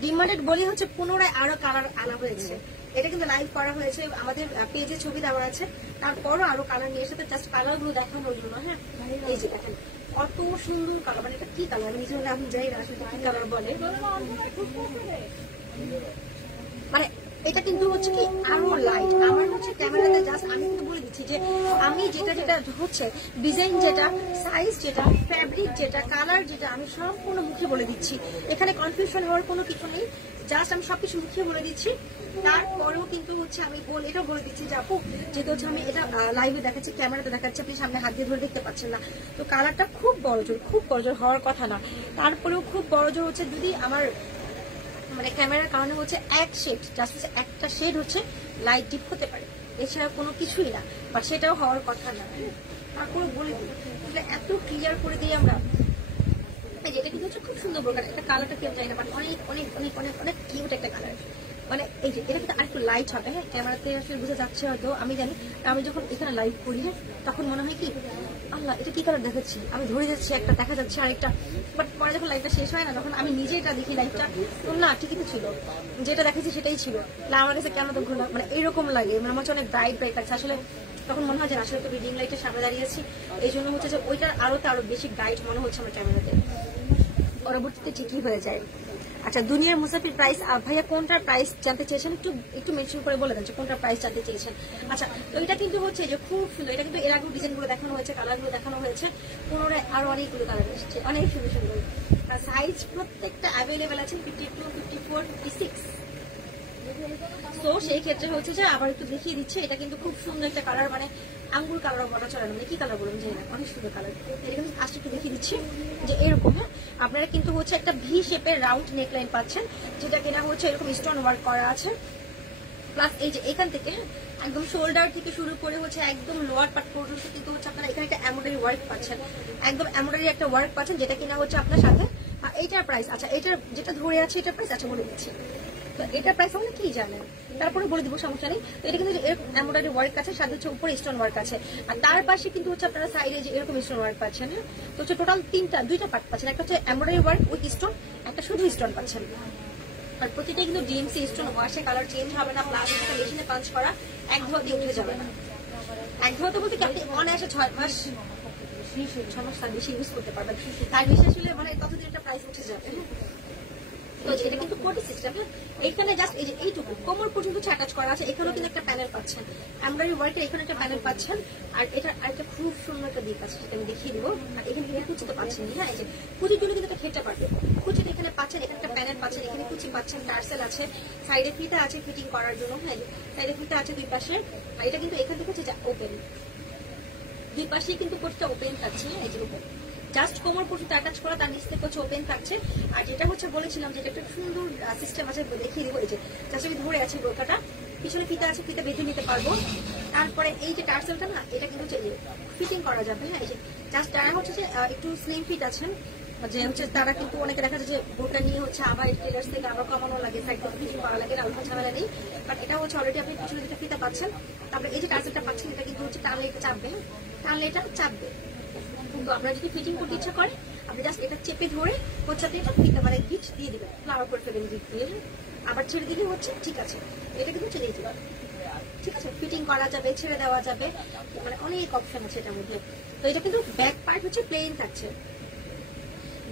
ডিমান্ডেড বলে হচ্ছে পুনরায় আরো কালার আনা হয়েছে। এটা কিন্তু লাইভ করা হয়েছে, আমাদের পেজে ছবি দেওয়া আছে, তারপরও আরো কালার নিয়ে এসে জাস্ট কালার গুলো দেখানোর জন্য। হ্যাঁ, এই যে দেখেন কত সুন্দর কালার, মানে এটা কি কালার আমি নিজে আমি যাই না আসলে কি কালার বলে, মানে এটা কিন্তু হচ্ছে কি আরো লাইট। আমার হচ্ছে ক্যামেরাতে জাস্ট আমি কিন্তু বলে দিচ্ছি যে আমি যেটা যেটা হচ্ছে ডিজাইন, যেটা সাইজ, যেটা ফ্যাব্রিক, যেটা কালার, যেটা আমি সম্পূর্ণ মুখে বলে দিচ্ছি, এখানে কনফিউশন হওয়ার কোনো কিছু নেই, জাস্ট আমি সবকিছু মুখে বলে দিচ্ছি। তারপরেও কিন্তু হচ্ছে আমি এটাও বলে দিচ্ছি যে আপু যেহেতু হচ্ছে আমি এটা লাইভে দেখাচ্ছি, ক্যামেরাতে দেখাচ্ছি, আপনি সামনে হাত দিয়ে ধরে দেখতে পাচ্ছেন না, তো কালারটা খুব বড়জোর হওয়ার কথা না, তারপরেও খুব বড়জোর হচ্ছে। যদি আমার মানে ক্যামেরার কারণে হচ্ছে এক শেড, জাস্ট একটা শেড হচ্ছে লাইট ডিপ হতে পারে, এছাড়া কোনো কিছুই না, বাট সেটাও হওয়ার কথা না। তারপরে বলে দিই এত ক্লিয়ার করে দিই আমরা। যেটা কিন্তু হচ্ছে খুব সুন্দর বোরকা, একটা কালারটা কেউ চাই না, বাট অনেক অনেক অনেক অনেক অনেক কিউট একটা কালার। মানে এই যে এটা কিন্তু আরেকটু লাইট হবে, হ্যাঁ, ক্যামেরাতে আসলে বোঝা যাচ্ছে হয়তো, আমি জানি। আমি যখন এখানে লাইভ করি, হ্যাঁ, তখন মনে হয় কি আল্লাহ এটা কি কালার দেখাচ্ছি, আমি ধরে যাচ্ছি একটা, দেখা যাচ্ছে আরেকটা, বাট পরে যখন লাইভটা শেষ হয় না, তখন আমি নিজে এটা দেখি লাইভটা, তো না ঠিকই তো ছিল, যেটা দেখেছি সেটাই ছিল, আমার কাছে কেন তো ঘোলা, মানে এইরকম লাগে, মানে আমার অনেক ব্রাইট লাগছে আসলে। তখন মনে হয় যে আসলে তো রিডিং লাইটের সামনে দাঁড়িয়েছি, এই জন্য হচ্ছে যে ওইটার আরো বেশি ব্রাইট মনে হচ্ছে আমার ক্যামেরাতে, পরবর্তীতে ঠিকই হয়ে যায়। আচ্ছা, দুনিয়ার মুসাফির প্রাইস ভাইয়া কোনটার প্রাইস জানতে চেয়েছেন, একটু মেনশন করে বলে দেন যে কোনটার প্রাইস জানতে চেয়েছেন। আচ্ছা, তো এটা কিন্তু হচ্ছে যে খুব সুন্দর, এটা কিন্তু এর আগেও ডিজাইন গুলো দেখানো হয়েছে, কালার গুলো দেখানো হয়েছে, পুনরায় আরো অনেকগুলো কালার এসেছে, অনেক সুন্দর সুন্দর সাইজ, প্রত্যেকটা অ্যাভেলেবেল আছে 52, 54, 56। তো সেই ক্ষেত্রে হচ্ছে যে আবার একটু দেখিয়ে দিচ্ছে, এটা কিন্তু খুব সুন্দর একটা কালার, মানে আঙ্গুর কালার বলা চলে না, মানে কি কালার বলুন জানি না, অনেক সুন্দর কালার। এটা কিন্তু আজকে একটু দেখিয়ে দিচ্ছি যে এরকম, হ্যাঁ, আপনারা কিন্তু হচ্ছে একটা ভি শেপের রাউন্ড নেকলাইন পাচ্ছেন, যেটা কিনা হচ্ছে এরকম স্টোন ওয়ার্ক করা আছে। প্লাস এই যে এখান থেকে একদম শোল্ডার থেকে শুরু করে হচ্ছে একদম লোয়ার পার্ট পর্যন্ত কিন্তু হচ্ছে আপনারা এখানে একটা এমব্রয়ডারি ওয়ার্ক পাচ্ছেন, একদম এমব্রয়ডারি একটা ওয়ার্ক পাচ্ছেন, যেটা কিনা হচ্ছে আপনার সাথে। আর এইটার প্রাইস, আচ্ছা এইটার যেটা ধরে আছে এটার প্রাইস আচ্ছা বলে দিচ্ছি, তো এটার প্রাইস আমরা কি জানেন, তারপরে বলে দিব, সমস্যা নেই। তো এটা কিন্তু এমব্রয়ডারি ওয়ার্ক আছে, সাথে হচ্ছে উপরে স্টোন ওয়ার্ক আছে, আর তার পাশে কিন্তু হচ্ছে আপনারা সাইডে যে এরকম স্টোন ওয়ার্ক পাচ্ছেন। তো হচ্ছে টোটাল দুইটা পার্ট পাচ্ছেন, একটা হচ্ছে এমব্রয়ডারি ওয়ার্ক উইথ স্টোন, একটা শুধু স্টোন পাচ্ছেন। আর প্রতিটা কিন্তু ডিএমসি স্টোন ওয়াশে কালার চেঞ্জ হবে না, প্লাস মেশিনে পাঞ্চ করা, এক ধোয়াতে উঠে যাবে না। এক ধোয়াতে বলতে কি আপনি অনায়াসে 6 মাস তার বেশি ইউজ করতে পারবেন, তার বেশি আসলে মানে ততদিন একটা প্রাইস উঠে যাবে। তো এটা কিন্তু কোটি সিস্টেম, এখানে জাস্ট এই যে এইটুকু কোমর পর্যন্ত অ্যাটাচ করা আছে, এখানেও কিন্তু একটা প্যানেল পাচ্ছেন, এমব্রয়ডারি ওয়ার্কের এখানে একটা প্যানেল পাচ্ছেন। আর এটা আরেকটা খুব সুন্দর একটা দিক আছে, সেটা আমি দেখিয়ে দিব। আর এখানে কিন্তু কুচি তো পাচ্ছেন, হ্যাঁ, এই যে কুচির জন্য কিন্তু এটা খেতে পারবে, কুচিটা এখানে পাচ্ছেন, এখানে একটা প্যানেল পাচ্ছেন, এখানে কুচি পাচ্ছেন, টার্সেল আছে, সাইডে ফিতা আছে ফিটিং করার জন্য, হ্যাঁ, সাইডে ফিতা আছে দুই পাশে। আর এটা কিন্তু এখান থেকে হচ্ছে ওপেন, দুই পাশেই কিন্তু কোচটা ওপেন থাকছে, এই যে ওপেন, জাস্ট কোমর পর্যন্ত অ্যাটাচ করা, তার নিচ থেকে হচ্ছে ওপেন থাকছে। আর যেটা হচ্ছে বলেছিলাম যেটা একটা সুন্দর সিস্টেম আছে, দেখিয়ে দিব। এই যে জাস্ট আমি ধরে আছি বোরকাটা, পিছনে ফিতা আছে, ফিতা বেঁধে নিতে পারবো। তারপরে এই যে টার্সেলটা না, এটা কিন্তু হচ্ছে ফিটিং করা যাবে, হ্যাঁ, এই যে জাস্ট যারা হচ্ছে যে একটু স্লিম ফিট আছেন, যে হচ্ছে তারা কিন্তু অনেকে দেখা যায় যে বোরকা নিয়ে হচ্ছে আবার টেলার্স থেকে আবার কমানো লাগে, সাইড থেকে কিছু পাওয়া লাগে, আলাদা ঝামেলা নেই। বাট এটা হচ্ছে অলরেডি আপনি পিছনে যেটা ফিতা পাচ্ছেন, তারপরে এই যে টার্সেলটা পাচ্ছেন, এটা কিন্তু হচ্ছে টানলে এটা চাপবে, টানলে এটা চাপবে। কিন্তু আপনারা যদি ফিটিং করতে ইচ্ছা করে আপনি জাস্ট এটা চেপে ধরে হচ্ছে আপনি এটা ফিতা মানে গিট দিয়ে দিবেন, ফ্লাওয়ার করে ফেলেন গিট দিয়ে, আবার ছেড়ে দিলে হচ্ছে ঠিক আছে, এটা কিন্তু ছেড়ে দিতে পারবে, ঠিক আছে। ফিটিং করা যাবে, ছেড়ে দেওয়া যাবে, মানে অনেক অপশন আছে এটার মধ্যে। তো এটা কিন্তু ব্যাক পার্ট হচ্ছে প্লেন থাকছে,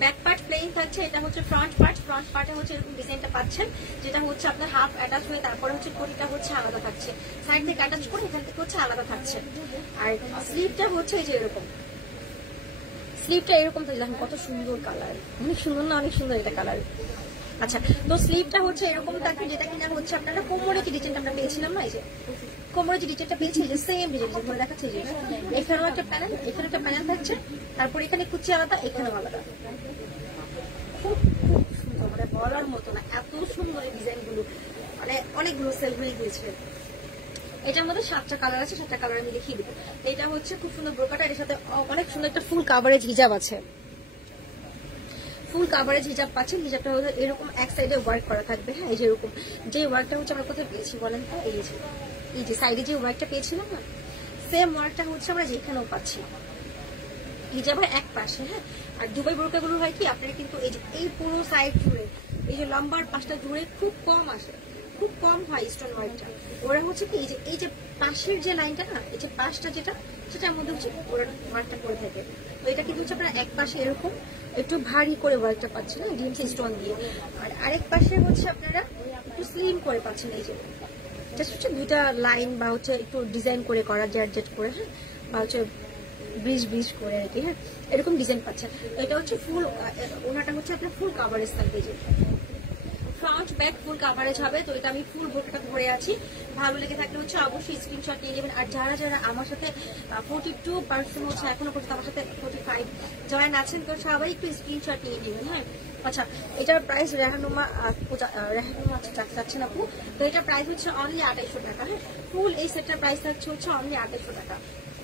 ব্যাক পার্ট প্লেন থাকছে। এটা হচ্ছে ফ্রন্ট পার্ট, ফ্রন্ট পার্টে হচ্ছে এরকম ডিজাইনটা পাচ্ছেন, যেটা হচ্ছে আপনার হাফ অ্যাটাচ হয়ে তারপরে হচ্ছে কোটিটা হচ্ছে আলাদা থাকছে, সাইড থেকে অ্যাটাচ করে এখান থেকে হচ্ছে আলাদা থাকছে। আর স্লিভটা হচ্ছে এই যে এরকম, স্লিভটা এরকম তো দেখেন কত সুন্দর কালার, অনেক সুন্দর না, অনেক সুন্দর এটা কালার। আচ্ছা, তো স্লিভটা হচ্ছে এরকম থাকবে, যেটা কিনা হচ্ছে আপনারা কোমরে যে ডিজাইনটা আমরা পেয়েছিলাম না, এই যে কোমরে যে ডিজাইনটা পেয়েছি, যে সেম ডিজাইন ধরে দেখাচ্ছে, যে এখানেও একটা প্যানেল, এখানে একটা প্যানেল থাকছে, তারপর এখানে কুচি আলাদা, এখানেও আলাদা। খুব খুব সুন্দর, মানে বলার মতো না, এত সুন্দর এই ডিজাইন গুলো, মানে অনেকগুলো সেল হয়ে গিয়েছে। এটার মধ্যে 7টা কালার আছে, 7টা কালার আমি দেখিয়ে দিবো। এটা হচ্ছে খুব সুন্দর বোরকাটা, এর সাথে অনেক সুন্দর একটা ফুল কাভারেজ হিজাব আছে, ফুল কাভারেজ হিজাব পাচ্ছেন। হিজাবটা হচ্ছে এরকম এক সাইডে ওয়ার্ক করা থাকবে, হ্যাঁ, এই যে এরকম, যে ওয়ার্কটা হচ্ছে আমরা কোথায় পেয়েছি বলেন তো, এই যে সাইডে যে ওয়ার্কটা পেয়েছিলাম না, সেম ওয়ার্কটা হচ্ছে আমরা যেখানেও পাচ্ছি হিজাবের এক পাশে, হ্যাঁ। আর দুবাই বোরকাগুলো হয় কি আপনারা কিন্তু এই যে এই পুরো সাইড জুড়ে, এই যে লম্বার পাশটা জুড়ে খুব কম আসে, খুব কম হয় স্টোন ওয়ার্কটা। ওরা হচ্ছে কি এই যে পাশের যে লাইনটা না, এই যে পাশটা যেটা, সেটার মধ্যে হচ্ছে ওরা ওয়ার্কটা করে থাকে। তো এটা কিন্তু হচ্ছে আপনারা এক পাশে এরকম একটু ভারী করে ওয়ার্কটা পাচ্ছেন, ডিএমসি স্টোন দিয়ে, আর আরেক পাশে হচ্ছে আপনারা একটু স্লিম করে পাচ্ছেন, এই যে জাস্ট হচ্ছে দুইটা লাইন বা হচ্ছে একটু ডিজাইন করে করা, জেট করে, হ্যাঁ, বা হচ্ছে ব্রিজ করে আর কি, হ্যাঁ, এরকম ডিজাইন পাচ্ছেন। এটা হচ্ছে ফুল, ওনাটা হচ্ছে আপনার ফুল কাভারেজ থাকবে, যে ফ্রন্ট ব্যাক ফুল কাভারেজ হবে। তো এটা আমি ফুল বোরকাটা ধরে আছি, ভালো লেগে থাকলে হচ্ছে অবশ্যই স্ক্রিনশট নিয়ে নেবেন। আর যারা যারা আমার সাথে 42% হচ্ছে এখনো পর্যন্ত আমার সাথে 45 জয়েন আছেন, তো সবাই একটু স্ক্রিনশট নিয়ে নেবেন, হ্যাঁ। আচ্ছা, এটার প্রাইস রেহানুমা চাচ্ছেন আপু, তো এটার প্রাইস হচ্ছে অনলি 2800 টাকা, হ্যাঁ। ফুল এই সেটটার প্রাইস থাকছে হচ্ছে অনলি 2800 টাকা।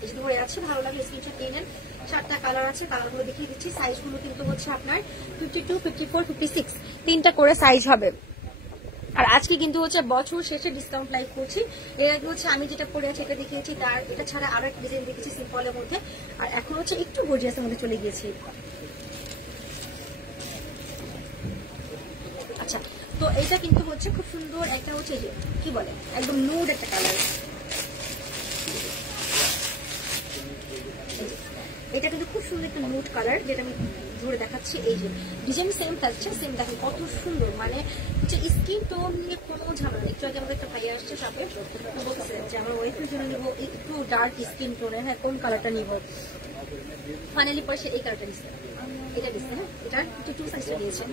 এই যে ধরে আছে, ভালো লাগলে স্ক্রিনশট নিয়ে নেন। 7টা কালার আছে, কালারগুলো দেখিয়ে দিচ্ছি। সাইজগুলো কিন্তু হচ্ছে আপনার 52, 54, 56 3টা করে সাইজ হবে। আর আজকে কিন্তু হচ্ছে বছর শেষে ডিসকাউন্ট লাইভ করছি। এর আগে হচ্ছে আমি যেটা পরে আছি এটা দেখিয়েছি, তার এটা ছাড়া আরো একটা ডিজাইন দেখেছি সিম্পলের মধ্যে, আর এখন হচ্ছে একটু গর্জিয়াসের মধ্যে চলে গিয়েছি। আচ্ছা, তো এটা কিন্তু হচ্ছে খুব সুন্দর একটা হচ্ছে যে কি বলে একদম নুড একটা কালার, এটা কিন্তু খুব সুন্দর একটা নুড কালার, যেটা আমি ধরে দেখাচ্ছি। এই যে ডিজাইন সেম থাকছে, সেম দেখেন কত সুন্দর, মানে হচ্ছে স্কিন টোন নিয়ে কোনো ঝামেলা। একটু আগে আমাদের একটা ভাইয়া আসছে সাথে বলতেছে যে আমার ওয়াইফের জন্য নিবো একটু ডার্ক স্কিন টোনে, হ্যাঁ, কোন কালারটা নিবো। ফাইনালি পরে সে এই কালারটা নিচ্ছে, এটা দিচ্ছে, হ্যাঁ, এটা 2 সাইজটা দিয়েছে।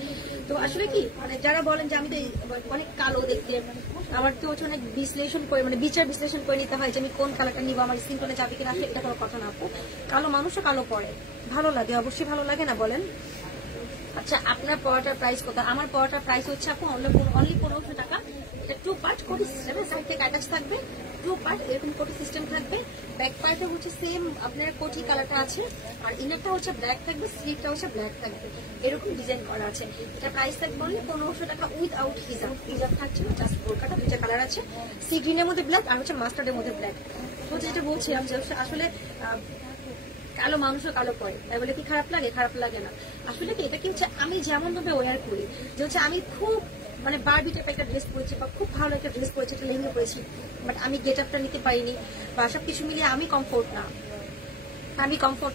তো আসলে কি মানে যারা বলেন যে আমি তো অনেক কালো দেখতে, আমার তো হচ্ছে অনেক বিশ্লেষণ করে, মানে বিচার বিশ্লেষণ করে নিতে হয় যে আমি কোন কালারটা নিবো, আমার স্কিন টোনে যাবে কিনা, আসলে এটা কোনো কথা না আপু। কালো মানুষও কালো পরে, ভালো লাগে, অবশ্যই ভালো লাগে না বলেন। আচ্ছা, আপনার পড়াটার প্রাইস কত? আমার পড়াটার প্রাইস হচ্ছে আপু অনলি 1500 টাকা। এটা 2 পার্ট কোটি সিস্টেম, সাইড থেকে অ্যাটাচ থাকবে, 2 পার্ট এরকম কোটি সিস্টেম থাকবে। ব্যাক পার্টে হচ্ছে সেম আপনার কোটি কালারটা আছে, আর ইনারটা হচ্ছে ব্ল্যাক থাকবে, স্লিভটা হচ্ছে ব্ল্যাক থাকবে, এরকম ডিজাইন করা আছে। এটা প্রাইস থাকবে অনলি 1500 টাকা উইথআউট হিজাব। হিজাব থাকছে না, জাস্ট বোরকাটা 2টা কালার আছে, সি গ্রিনের মধ্যে ব্ল্যাক আর হচ্ছে মাস্টার্ডের মধ্যে ব্ল্যাক। তো যেটা বলছিলাম যে আসলে কালো মানুষও কালো পরে, তাই বলে কি খারাপ লাগে? খারাপ লাগে না। আসলে কি এটা কি হচ্ছে আমি যেমন ভাবে ওয়ার করি, যে হচ্ছে আমি খুব মানে বারবি টাইপের একটা ড্রেস পরেছি বা খুব ভালো একটা ড্রেস পরেছি, একটা লেহেঙ্গা পরেছি, বাট আমি গেট আপটা নিতে পারিনি, বা সবকিছু মিলিয়ে আমি কমফোর্ট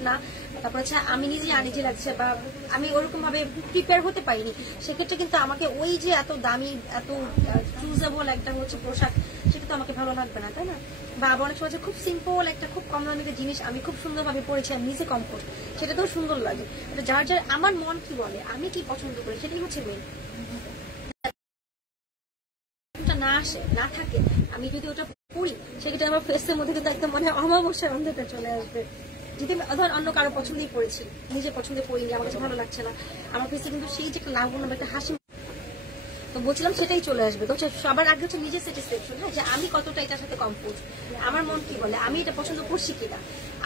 না। তারপর হচ্ছে আমি নিজে আনিজি লাগছে, বা আমি ওরকম ভাবে প্রিপেয়ার হতে পারিনি, সেক্ষেত্রে কিন্তু আমাকে ওই যে এত দামি এত চুজেবল একটা হচ্ছে পোশাক, সেটা তো আমাকে ভালো লাগবে না, তাই না? বা অনেক সময় খুব সিম্পল একটা খুব কম দামি একটা জিনিস আমি খুব সুন্দরভাবে পরেছি, আমি নিজে কমফোর্ট, সেটা তো সুন্দর লাগে। যার যার আমার মন কি বলে, আমি কি পছন্দ করি, সেটাই হচ্ছে মেন। না আসে না থাকে, আমি যদি ওটা পড়ি সেক্ষেত্রে আমার ফেসের মধ্যে কিন্তু একদম মনে হয় অমাবস্যার অন্ধটা চলে আসবে। যদি ধর অন্য কারো পছন্দই পড়েছি, নিজে পছন্দে পড়িনি, আমার কাছে ভালো লাগছে না, আমার ফেসে কিন্তু সেই যে একটা লাভ একটা হাসি। তো তো বলছিলাম সেটাই চলে আসবে। তো সবার আগে হচ্ছে নিজের স্যাটিসফ্যাকশন, হ্যাঁ, যে আমি কতটা এটার সাথে কমফোর্ট, আমার মন কি বলে, আমি এটা পছন্দ করছি কিনা।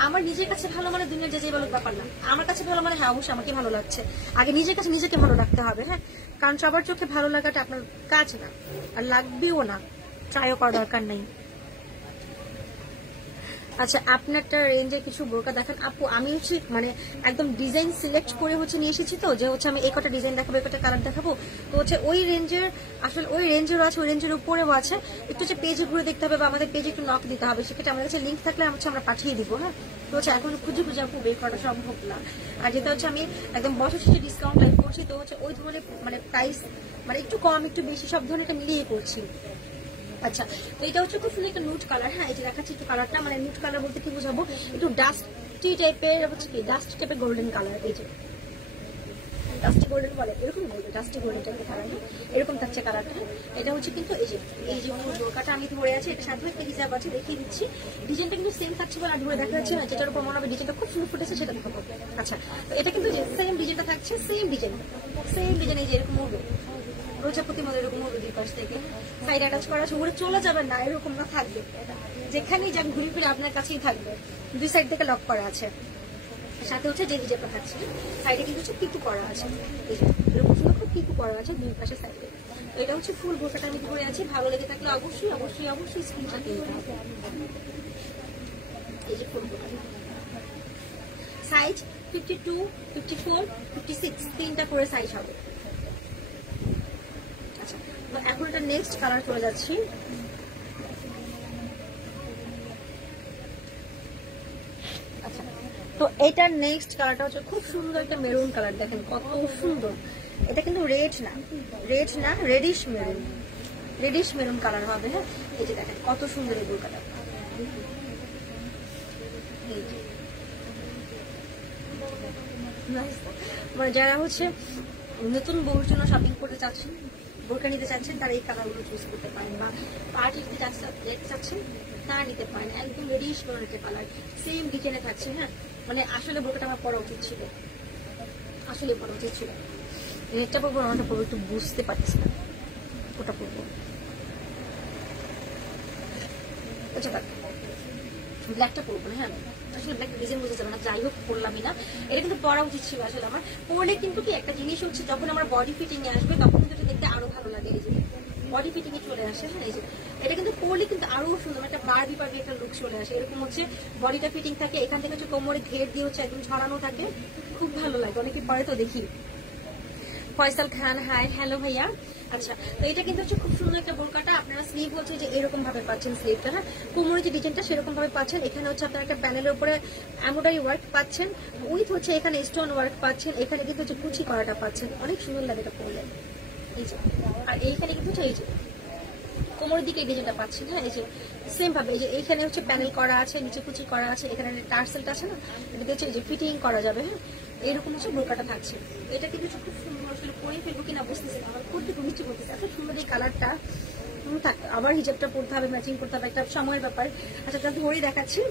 আমার নিজের কাছে ভালো মানে দুনিয়ার যে বলো ব্যাপার না, আমার কাছে ভালো মানে হ্যাঁ অবশ্যই আমাকে ভালো লাগছে। আগে নিজের কাছে নিজেকে ভালো রাখতে হবে, হ্যাঁ, কারণ সবার চোখে ভালো লাগাটা আপনার কাজ না, আর লাগবেও না, ট্রাইও করার দরকার নেই। আচ্ছা, আপনারটা রেঞ্জে কিছু বোরকা দেখেন আপু। আমি হচ্ছে মানে একদম ডিজাইন সিলেক্ট করে হচ্ছে নিয়ে এসেছি, তো যে হচ্ছে আমি এই কটা ডিজাইন দেখাবো, এই কটা কালার দেখাবো, তো হচ্ছে ওই রেঞ্জের আসলে ওই রেঞ্জেরও আছে, ওই রেঞ্জের উপরেও আছে। একটু হচ্ছে পেজে ঘুরে দেখতে হবে বা আমাদের পেজে একটু নক দিতে হবে, সেক্ষেত্রে আমাদের কাছে লিঙ্ক থাকলে হচ্ছে আমরা পাঠিয়ে দিব, হ্যাঁ। তো হচ্ছে এখন খুঁজে খুঁজে আপু বের করা সম্ভব না। আর যেটা হচ্ছে আমি একদম বছর শেষে ডিসকাউন্ট লাইভ করছি, তো হচ্ছে ওই ধরনের মানে প্রাইস মানে একটু কম একটু বেশি সব ধরনের মিলিয়ে করছি। আচ্ছা, তো এটা হচ্ছে খুব সুন্দর একটা নুট কালার, হ্যাঁ, এই যে দেখাচ্ছি একটু কালারটা, মানে নুট কালার বলতে কি বোঝাবো, একটু ডাস্টি টাইপের হচ্ছে কি, ডাস্টি টাইপের গোল্ডেন কালার, এই যে ডাস্টি গোল্ডেন বলে, এরকম বলবে ডাস্টি গোল্ডেন টাইপের কালার, এরকম থাকছে কালারটা। এটা হচ্ছে কিন্তু এই যে বোরকাটা আমি ধরে আছে, এটা সাথে একটা হিসাব আছে, দেখিয়ে দিচ্ছি। ডিজাইনটা কিন্তু সেম থাকছে বলে আর ধরে দেখা যাচ্ছে না, যেটার উপর মনে হবে ডিজাইনটা খুব সুন্দর ফুটেছে সেটা দেখাবো। আচ্ছা, তো এটা কিন্তু সেম ডিজাইনটা থাকছে, সেম ডিজাইন এই যে এরকম হবে প্রজাপতি মধ্যে, এরকম হবে দুই পাশ থেকে সাইড অ্যাটাচ করা আছে, উড়ে চলে যাবে না, এরকম না থাকবে, যেখানেই যান ঘুরে ফিরে আপনার কাছেই থাকবে, দুই সাইড থেকে লক করা আছে। সাথে হচ্ছে যে ডিজাইনটা থাকছে সাইডে কিন্তু হচ্ছে পিকু করা আছে, এরকম সুন্দর খুব পিকু করা আছে দুই পাশে সাইডে। তো এটা হচ্ছে ফুল বোরকাটা আমি ধরে আছি, ভালো লেগে থাকলে অবশ্যই অবশ্যই অবশ্যই স্ক্রিনশট নিতে হবে। এই যে ফুল বোরকা সাইজ 52, 54, 56 তিনটা করে সাইজ হবে। আচ্ছা, তো এখন এটা নেক্সট কালার চলে যাচ্ছি। আচ্ছা, তো এটার নেক্সট কালারটা হচ্ছে খুব সুন্দর একটা মেরুন কালার, দেখেন কত সুন্দর। এটা কিন্তু রেড না রেডিশ মেরুন কালার হবে, হ্যাঁ। এই যে দেখেন কত সুন্দর এই বোরকাটা, মানে যারা হচ্ছে নতুন বউর জন্য শপিং করতে চাচ্ছেন, বোরকা নিতে চাচ্ছেন, তারা এই কালারগুলো চুজ করতে পারেন, বা পার্টি নিতে চাচ্ছেন তারা নিতে পারেন। একদম রেডিশ কালার একটা কালার, সেম ডিজাইনে থাকছে, হ্যাঁ। মানে আসলে বোরকাটা আমার পরা উচিত ছিল, আসলে পরা উচিত ছিল। রেডটা পরবো ওটা পরবো একটু বুঝতে পারছি না, ওটা পরবো। আচ্ছা, ব্ল্যাকটা পরবো না, হ্যাঁ, আসলে ব্ল্যাক ডিজাইন বোঝা যাবে না, যাই হোক পরলামই না। এটা কিন্তু পরা উচিত ছিল আসলে আমার। পরলে কিন্তু কি একটা জিনিস হচ্ছে, যখন আমার বডি ফিটিং এ আসবে তখন কিন্তু দেখতে আরো ভালো লাগে, এই যে বডি ফিটিং এ চলে আসে, হ্যাঁ। এই যে এটা কিন্তু পরলে কিন্তু আরো সুন্দর একটা বারবি একটা লুক চলে আসে, এরকম হচ্ছে বডিটা ফিটিং থাকে, এখান থেকে হচ্ছে কোমরে ঘের দিয়ে হচ্ছে একদম ছড়ানো থাকে, খুব ভালো লাগে। অনেকে পরে তো দেখি। ফয়সাল খান, হাই, হ্যালো ভাইয়া। আচ্ছা, তো এটা কিন্তু হচ্ছে খুব সুন্দর একটা বোরকাটা, আপনারা স্লিভ হচ্ছে যে এরকম ভাবে পাচ্ছেন, স্লিভটা, হ্যাঁ, কোমরের যে ডিজাইনটা সেরকম ভাবে পাচ্ছেন। এখানে হচ্ছে আপনারা একটা প্যানেলের উপরে এমব্রয়ডারি ওয়ার্ক পাচ্ছেন, উইথ হচ্ছে এখানে স্টোন ওয়ার্ক পাচ্ছেন, এখানে কিন্তু হচ্ছে কুচি করাটা পাচ্ছেন, অনেক সুন্দর লাগে এটা পরলে, এই যে। আর এইখানে কিন্তু হচ্ছে এই যে কোমরের দিকে এই ডিজাইনটা পাচ্ছেন, হ্যাঁ। এই যে সেম ভাবে এই যে এইখানে হচ্ছে প্যানেল করা আছে, নিচে কুচি করা আছে, এখানে টার্সেলটা আছে না, এটা হচ্ছে এই যে ফিটিং করা যাবে, হ্যাঁ। এরকম হচ্ছে বোরকাটা থাকছে। এটা কিন্তু খুব সুন্দর, আসলে পরে ফেলবো কিনা বুঝতেছি না, আমার করতে খুব ইচ্ছে করতেছে, এত সুন্দর এই কালারটা। আবার হিজাবটা পরতে হবে, ম্যাচিং করতে হবে, একটা সময়ের ব্যাপার। আচ্ছা, তার ধরে দেখাচ্ছি।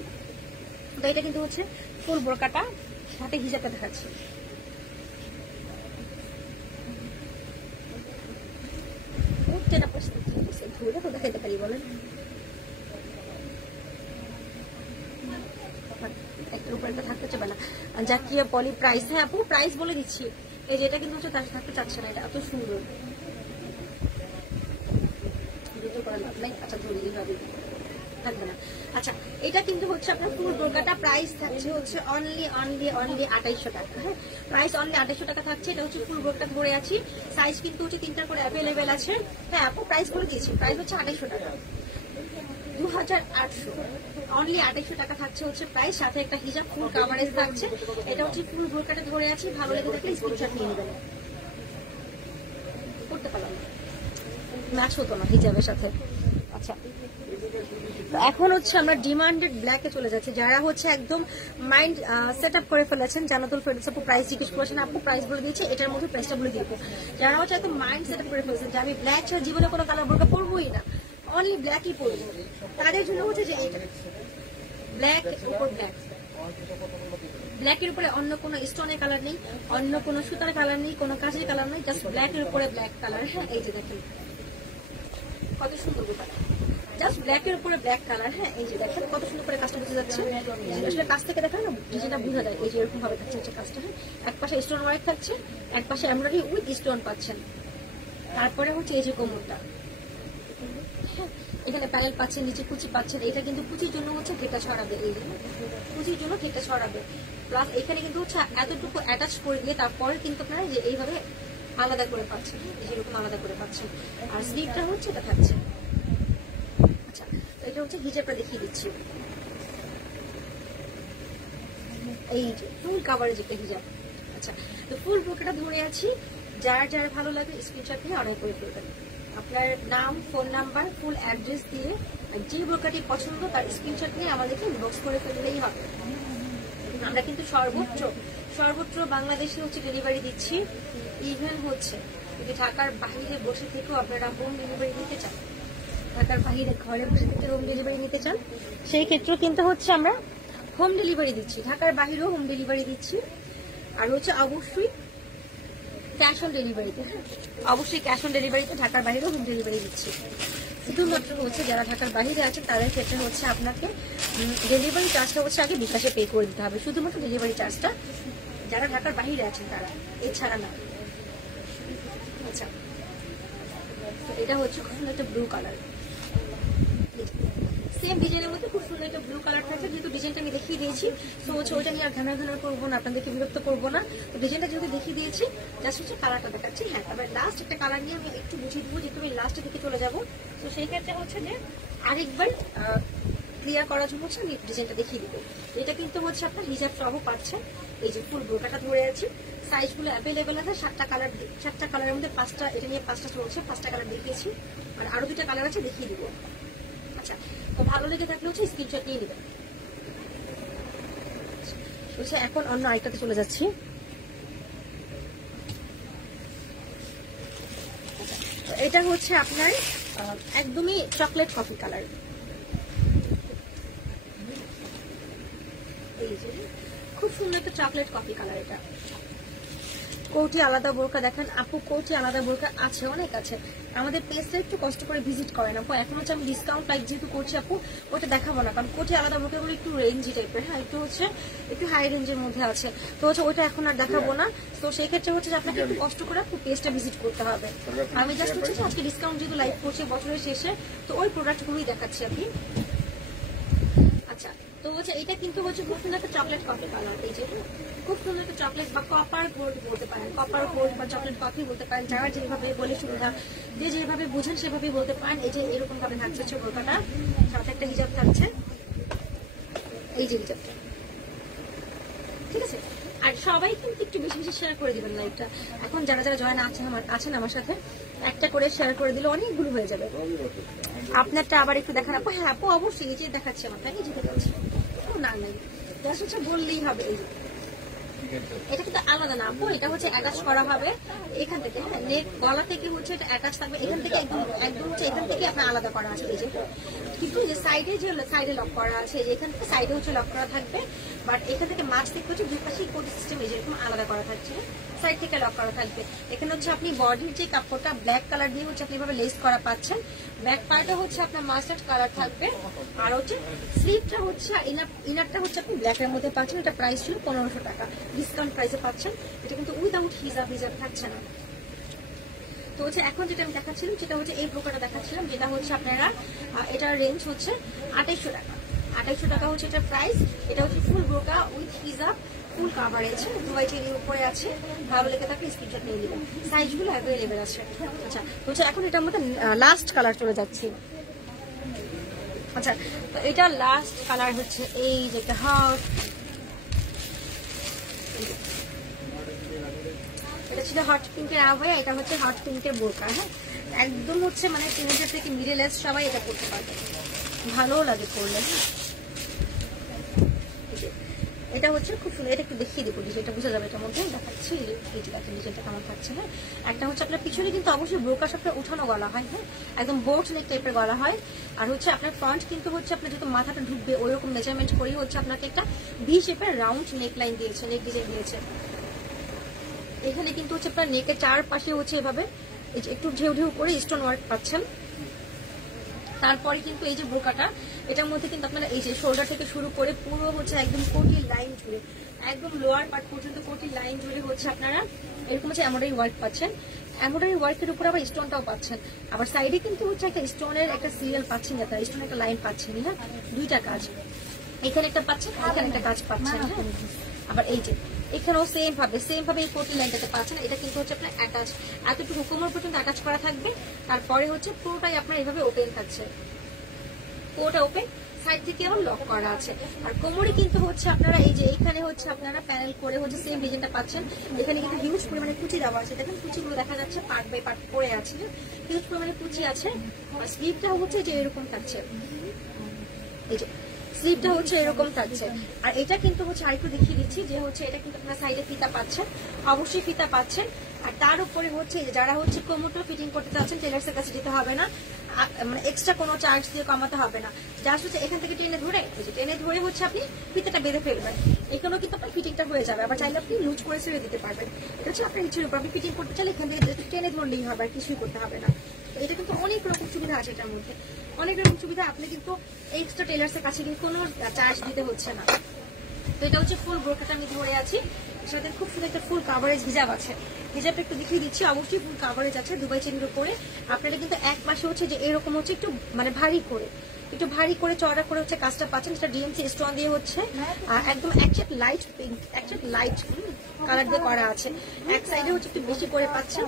তো এটা কিন্তু হচ্ছে ফুল বোরকাটা, সাথে হিজাবটা দেখাচ্ছি। ধরে তো দেখাইতে পারি বলেন, একটার উপর একটা থাকতে চাবে না। জাকিয়া পলি প্রাইস, হ্যাঁ আপু প্রাইস বলে দিচ্ছি। এই যে এটা কিন্তু হচ্ছে তার থাকতে চাচ্ছে না, এটা এত সুন্দর, করার লাভ নাই। আচ্ছা, ধরে এইভাবে থাকবে না। আচ্ছা, এটা কিন্তু হচ্ছে আপনার ফুল বোরকাটা প্রাইস থাকছে হচ্ছে অনলি 2800 টাকা, হ্যাঁ, প্রাইস অনলি 2800 টাকা থাকছে। এটা হচ্ছে ফুল বোরকাটা ধরে আছি, সাইজ কিন্তু হচ্ছে 3টা করে অ্যাভেলেবেল আছে, হ্যাঁ আপু প্রাইস বলে দিয়েছি, প্রাইস হচ্ছে 2800 টাকা, 2800, অনলি 2800 টাকা থাকছে হচ্ছে প্রাইস, সাথে একটা হিজাব ফুল কাভারেজ থাকছে। এটা হচ্ছে ফুল বোরকাটা ধরে আছি, ভালো লেগে থাকলে স্ক্রিনশট নিয়ে নেবেন। করতে পারলাম না, ম্যাচ হতো না হিজাবের সাথে। আচ্ছা, এখন হচ্ছে আমরা ডিমান্ডেড ব্ল্যাকে চলে যাচ্ছি। যারা হচ্ছে একদম মাইন্ড সেট আপ করে ফেলেছেন, জানাতুল ফেরদৌস আপু প্রাইস জিজ্ঞেস করেছেন, আপু প্রাইস বলে দিয়েছে, এটার মধ্যে প্রাইসটা বলে দিয়েছে। যারা হচ্ছে একদম মাইন্ড সেট আপ করে ফেলেছেন যে আমি ব্ল্যাক ছাড়া জীবনে কোনো কালার বোরকা পরবোই না, অনলি ব্ল্যাকই পরবো, তাদের জন্য হচ্ছে যে এটা ব্ল্যাক উপর ব্ল্যাক, ব্ল্যাকের উপরে অন্য কোনো স্টোনের কালার নেই, অন্য কোনো সুতার কালার নেই, কোনো কাজের কালার নেই, জাস্ট ব্ল্যাকের উপরে ব্ল্যাক কালার। হ্যাঁ এই যে দেখেন কত সুন্দর ব্যাপার, জাস্ট ব্ল্যাকের উপরে ব্ল্যাক কালার। হ্যাঁ এই যে দেখেন কত সুন্দর করে কাজটা বোঝা যাচ্ছে, আসলে কাছ থেকে দেখেন না ডিজাইনটা বোঝা যায়। এই যে এরকম ভাবে থাকছে কাজটা, হ্যাঁ এক পাশে স্টোন ওয়ার্ক থাকছে, এক পাশে এমব্রয়ডারি উইথ স্টোন পাচ্ছেন। তারপরে হচ্ছে এই যে কোমরটা, এখানে প্যানেল পাচ্ছেন, নিচে কুচি পাচ্ছেন। এটা কিন্তু কুচির জন্য হচ্ছে ঘেটা ছড়াবে, এই যে কুচির জন্য ঘেটা ছড়াবে। প্লাস এখানে কিন্তু হচ্ছে এতটুকু অ্যাটাচ করে দিয়ে তারপরে কিন্তু আপনারা যে এইভাবে আলাদা করে পাচ্ছেন, যেরকম আলাদা করে পাচ্ছেন। আর স্লিভটা হচ্ছে এটা থাকছে। আচ্ছা এটা হচ্ছে হিজাবটা দেখিয়ে দিচ্ছি, এই যে ফুল কাভারেজ একটা হিজাব। আচ্ছা তো ফুল বুকেটা ধরে আছি, যার যার ভালো লাগে স্ক্রিনশট নিয়ে অর্ডার করে ফেলবেন। আপনার নাম, ফোন নাম্বার, ফুল অ্যাড্রেস দিয়ে যে বোরকাটি পছন্দ তার স্ক্রিনশট নিয়ে আমাদেরকে ইনবক্স করে ফেললেই হবে। আমরা কিন্তু সর্বত্র বাংলাদেশে হচ্ছে ডেলিভারি দিচ্ছি। ইভেন হচ্ছে যদি ঢাকার বাইরে বসে থেকেও আপনারা হোম ডেলিভারি নিতে চান, ঢাকার বাইরে ঘরে বসে থেকে হোম ডেলিভারি নিতে চান, সেই ক্ষেত্রেও কিন্তু হচ্ছে আমরা হোম ডেলিভারি দিচ্ছি, ঢাকার বাইরেও হোম ডেলিভারি দিচ্ছি। আর হচ্ছে অবশ্যই ক্যাশ অন ডেলিভারিতে, অবশ্যই ক্যাশ অন ডেলিভারিতে, ঢাকার বাইরেও হোম ডেলিভারি দিচ্ছি। শুধুমাত্র হচ্ছে যারা ঢাকার বাইরে আছেন তাদের ক্ষেত্রে হচ্ছে আপনাকে ডেলিভারি চার্জটা হচ্ছে আগে বিকাশে পে করে দিতে হবে, শুধুমাত্র ডেলিভারি চার্জটা যারা ঢাকার বাইরে আছেন তারা, এছাড়া না। আচ্ছা এটা হচ্ছে খুব সুন্দর একটা ব্লু কালার, সেম ডিজাইনের মধ্যে খুব সুন্দর একটা ব্লু কালার থাকছে। যেহেতু ডিজাইনটা আমি দেখিয়ে দিয়েছি তো হচ্ছে ওইটা নিয়ে আর ঘানা করবো না, আপনাদেরকে বিরক্ত করবো না। তো ডিজাইনটা যেহেতু দেখিয়ে দিয়েছি জাস্ট হচ্ছে কালারটা দেখাচ্ছি। হ্যাঁ তারপরে লাস্ট একটা কালার নিয়ে আমি একটু বুঝিয়ে দেবো, যেহেতু আমি লাস্টের দিকে চলে যাবো। তো সেই ক্ষেত্রে হচ্ছে যে আরেকবার ক্লিয়ার করার জন্য হচ্ছে আমি ডিজাইনটা দেখিয়ে দিবো। এটা কিন্তু হচ্ছে আপনার হিজাব সহ পাচ্ছেন। এই যে ফুল বোরকাটা ধরে আছি, সাইজগুলো অ্যাভেলেবেল আছে, 7টা কালারের মধ্যে 5টা, এটা নিয়ে 5টা চলছে, 5টা কালার দেখিয়েছি, আর আরো 2টা কালার আছে দেখিয়ে দিব। আচ্ছা তো ভালো লেগে থাকলে হচ্ছে স্ক্রিনশট নিয়ে নেবেন। এখন অন্য আরেকটাতে চলে যাচ্ছি। এটা হচ্ছে আপনার একদমই চকলেট কফি কালার, এই যে খুব সুন্দর একটা চকলেট কফি কালার। এটা কোটি আলাদা বোরকা দেখেন আপু, কোটি আলাদা বোরকা আছে, অনেক আছে। আমাদের পেজটা একটু কষ্ট করে ভিজিট করেন আপু। এখন হচ্ছে আমি ডিসকাউন্ট লাইক যেহেতু করছি আপু, ওটা দেখাবো না, কারণ কোটি আলাদা বোরকাগুলো একটু রেঞ্জি টাইপের, হ্যাঁ একটু হাই রেঞ্জের মধ্যে আছে, তো হচ্ছে ওইটা এখন আর দেখাবো না। তো সেই ক্ষেত্রে হচ্ছে আপনাকে একটু কষ্ট করে আপু পেজটা ভিজিট করতে হবে। আমি জাস্ট হচ্ছে আজকে ডিসকাউন্ট যেহেতু লাইভ করছি বছরের শেষে, তো ওই প্রোডাক্টগুলোই দেখাচ্ছি আপনি। আচ্ছা তো হচ্ছে এটা কিন্তু হচ্ছে খুব সুন্দর একটা চকলেট কফি কালার, এই যে খুব সুন্দর একটা চকলেট বা কপার গোল্ড বলতে পারেন, কপার গোল্ড বা চকলেট কফি বলতে পারেন, যারা যেভাবে বলে সুবিধা, যে যেভাবে বুঝেন সেভাবেই বলতে পারেন। এই যে এরকম ভাবে থাকছে বোরকাটা, সাথে একটা হিজাব থাকছে, এই যে হিজাবটা, ঠিক আছে। আর সবাই কিন্তু একটু বেশি বেশি শেয়ার করে দিবেন লাইভটা। এখন যারা যারা জয়েন আছেন আমার সাথে, একটা করে শেয়ার করে দিলে অনেকগুলো হয়ে যাবে। আপনারটা আবার একটু দেখান আপু। হ্যাঁ আপু অবশ্যই, এই যে দেখাচ্ছি আমার, তাই যেতে যাচ্ছে না নাই জাস্ট হচ্ছে বললেই হবে। এই যে এটা কিন্তু আলাদা না আপু, এটা হচ্ছে অ্যাটাচ করা হবে এখান থেকে, হ্যাঁ নেক গলা থেকে হচ্ছে এটা অ্যাটাচ থাকবে, এখান থেকে একদম হচ্ছে এখান থেকে আপনার আলাদা করা আছে। এই যে কিন্তু যে সাইডে লক করা আছে, যে এখান থেকে সাইডে হচ্ছে লক করা থাকবে, বাট এখান থেকে মাছ থেকে হচ্ছে দুই পাশেই কোড সিস্টেম যেরকম আলাদা করা থাকছে, সাইড থেকে লক করা থাকবে। এখানে হচ্ছে আপনি বডির যে কাপড়টা ব্ল্যাক কালার দিয়ে হচ্ছে আপনি এভাবে লেস করা পাচ্ছেন, ব্যাক পার্টটা হচ্ছে আপনার মাস্টার্ড কালার থাকবে, আর হচ্ছে স্লিভটা হচ্ছে ইনারটা হচ্ছে আপনি ব্ল্যাকের মধ্যে পাচ্ছেন। এটা প্রাইস ছিল 1500 টাকা, ডিসকাউন্ট প্রাইসে পাচ্ছেন। এটা কিন্তু উইদাউট হিজাব থাকছে না। তো হচ্ছে এখন যেটা আমি দেখাচ্ছিলাম সেটা হচ্ছে এই ব্রোকারটা দেখাচ্ছিলাম, যেটা হচ্ছে আপনারা এটার রেঞ্জ হচ্ছে 2800 টাকা। 2800 টাকা হচ্ছে এটা প্রাইস। এটা হচ্ছে ফুল ব্রোকা উইথ হিজাব, ফুল কাভারেজ, দুবাই চেরির উপরে আছে। ভালো লেগে থাকলে স্ক্রিনশট নিয়ে নেবেন, সাইজগুলো অ্যাভেলেবেল আছে। আচ্ছা হচ্ছে এখন এটার মধ্যে লাস্ট কালার চলে যাচ্ছি। আচ্ছা তো এটা লাস্ট কালার হচ্ছে এই যেটা হট, এটা ছিল হট পিঙ্কের আভায়া, এটা হচ্ছে হট পিঙ্কের বোরকা। হ্যাঁ একদম হচ্ছে মানে টিনেজার থেকে মিডল এজ সবাই এটা করতে পারবে, ভালোও লাগে করলে। এটা হচ্ছে খুব সুন্দর, এটা একটু দেখিয়ে দেবো, এটা বোঝা যাবে, এটার মধ্যে দেখাচ্ছি এই যে দেখেন ডিজাইনটা কেমন থাকছে। হ্যাঁ, একটা হচ্ছে আপনার পিছনে কিন্তু অবশ্যই ব্রোকার সাথে উঠানো গলা হয়, হ্যাঁ একদম বোট নেক টাইপের গলা হয়। আর হচ্ছে আপনার ফ্রন্ট কিন্তু হচ্ছে আপনার যত মাথাটা ঢুকবে ওই রকম মেজারমেন্ট করেই হচ্ছে আপনাকে একটা ভি শেপের রাউন্ড নেক লাইন দিয়েছে, নেক ডিজাইন দিয়েছে। এখানে কিন্তু হচ্ছে আপনার নেকের চারপাশে হচ্ছে এভাবে এই যে একটু ঢেউ ঢেউ করে স্টোন ওয়ার্ক পাচ্ছেন। তারপরে কিন্তু এই যে বোরকাটা, এটার মধ্যে কিন্তু আপনারা এই যে শোল্ডার থেকে শুরু করে পুরো হচ্ছে একদম কোটি লাইন জুড়ে, একদম লোয়ার পার্ট পর্যন্ত কোটি লাইন জুড়ে হচ্ছে আপনারা এরকম হচ্ছে এমব্রয়ডারি ওয়ার্ক পাচ্ছেন। এমব্রয়ডারি ওয়ার্কের উপর আবার স্টোনটাও পাচ্ছেন, আবার সাইডে কিন্তু হচ্ছে একটা স্টোনের একটা সিরিয়াল পাচ্ছেন, একটা স্টোনের একটা লাইন পাচ্ছেন। হ্যাঁ, দুইটা কাজ, এখানে একটা পাচ্ছেন, এখানে একটা কাজ পাচ্ছেন। হ্যাঁ, আবার এই যে এখানেও সেম ভাবে এই কোটি লাইনটাতে পাচ্ছেন। এটা কিন্তু হচ্ছে আপনার অ্যাটাচ, এতটুকু কোমর পর্যন্ত অ্যাটাচ করা থাকবে। তারপরে হচ্ছে পুরোটাই আপনার এইভাবে ওপেন থাকছে, পুরোটা ওপেন, সাইড থেকে আবার লক করা আছে। আর কোমরে কিন্তু হচ্ছে আপনারা এই যে এইখানে হচ্ছে আপনারা প্যানেল করে হচ্ছে সেম ডিজাইনটা পাচ্ছেন। এখানে কিন্তু হিউজ পরিমাণে কুচি দেওয়া আছে, দেখেন কুচিগুলো দেখা যাচ্ছে পার্ট বাই পার্ট পরে আছে, হিউজ পরিমাণে কুচি আছে। আর স্লিভটা হচ্ছে যে এরকম থাকছে, এই যে স্লিভটা হচ্ছে এরকম থাকছে। আর এটা কিন্তু হচ্ছে আরেকটু দেখিয়ে দিচ্ছি যে হচ্ছে এটা কিন্তু আপনার সাইডে ফিতা পাচ্ছেন, অবশ্যই ফিতা পাচ্ছেন। আর তার উপরে হচ্ছে যারা হচ্ছে কোমরটা ফিটিং করতে চাচ্ছেন টেলার্সের কাছে যেতে হবে না, মানে এক্সট্রা কোনো চার্জ দিয়ে কমাতে হবে না, জাস্ট হচ্ছে এখান থেকে টেনে ধরে হচ্ছে আপনি ফিতাটা বেঁধে ফেলবেন, এখানেও কিন্তু আপনার ফিটিংটা হয়ে যাবে। আবার চাইলে আপনি লুজ করে ছেড়ে দিতে পারবেন, এটা হচ্ছে আপনার ইচ্ছের উপর, আপনি ফিটিং করতে চাইলে এখান থেকে টেনে ধরলেই হবে, আর কিছুই করতে হবে না। এটা কিন্তু অনেক রকম সুবিধা আছে এটার মধ্যে, অনেক রকম সুবিধা, আপনি কিন্তু এক্সট্রা টেলার্সের কাছে কিন্তু কোনো চার্জ দিতে হচ্ছে না। তো এটা হচ্ছে ফুল ব্রোকাটা আমি ধরে আছি, সাথে খুব সুন্দর একটা ফুল কাভারেজ হিজাব আছে। হিজাবটা একটু দেখিয়ে দিচ্ছি, অবশ্যই ফুল কাভারেজ আছে দুবাই চেনের উপরে। আপনারা কিন্তু এক পাশে হচ্ছে যে এরকম হচ্ছে একটু মানে ভারী করে চড়া করে হচ্ছে কাজটা পাচ্ছেন, সেটা ডিএমসি স্টোন দিয়ে হচ্ছে একদম একচেট লাইট পিঙ্ক, একচেট লাইট কালার দিয়ে করা আছে। এক সাইডে হচ্ছে একটু বেশি করে পাচ্ছেন,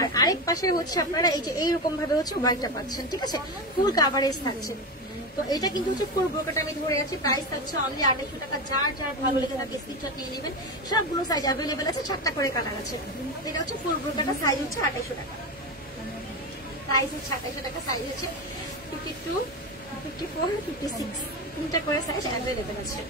আর আরেক পাশে হচ্ছে আপনারা এই যে এইরকম ভাবে হচ্ছে হোয়াইটটা পাচ্ছেন, ঠিক আছে, ফুল কাভারেজ থাকছে। তো এটা কিন্তু হচ্ছে ফুল ব্রোকাটা আমি ধরে আছি, প্রাইস থাকছে অনলি 250 টাকা। যার যার ভালো লেগে থাকে স্ক্রিনশট নিয়ে নেবেন, সবগুলো সাইজ অ্যাভেলেবেল আছে, 4টা করে কালার আছে। এটা হচ্ছে ফুল ব্রোকাটা, সাইজ হচ্ছে 250 টাকা, প্রাইস হচ্ছে 250 টাকা, সাইজ হচ্ছে 52, 54, 56, 3টা করে সাইজ অ্যাভেলেবেল আছে।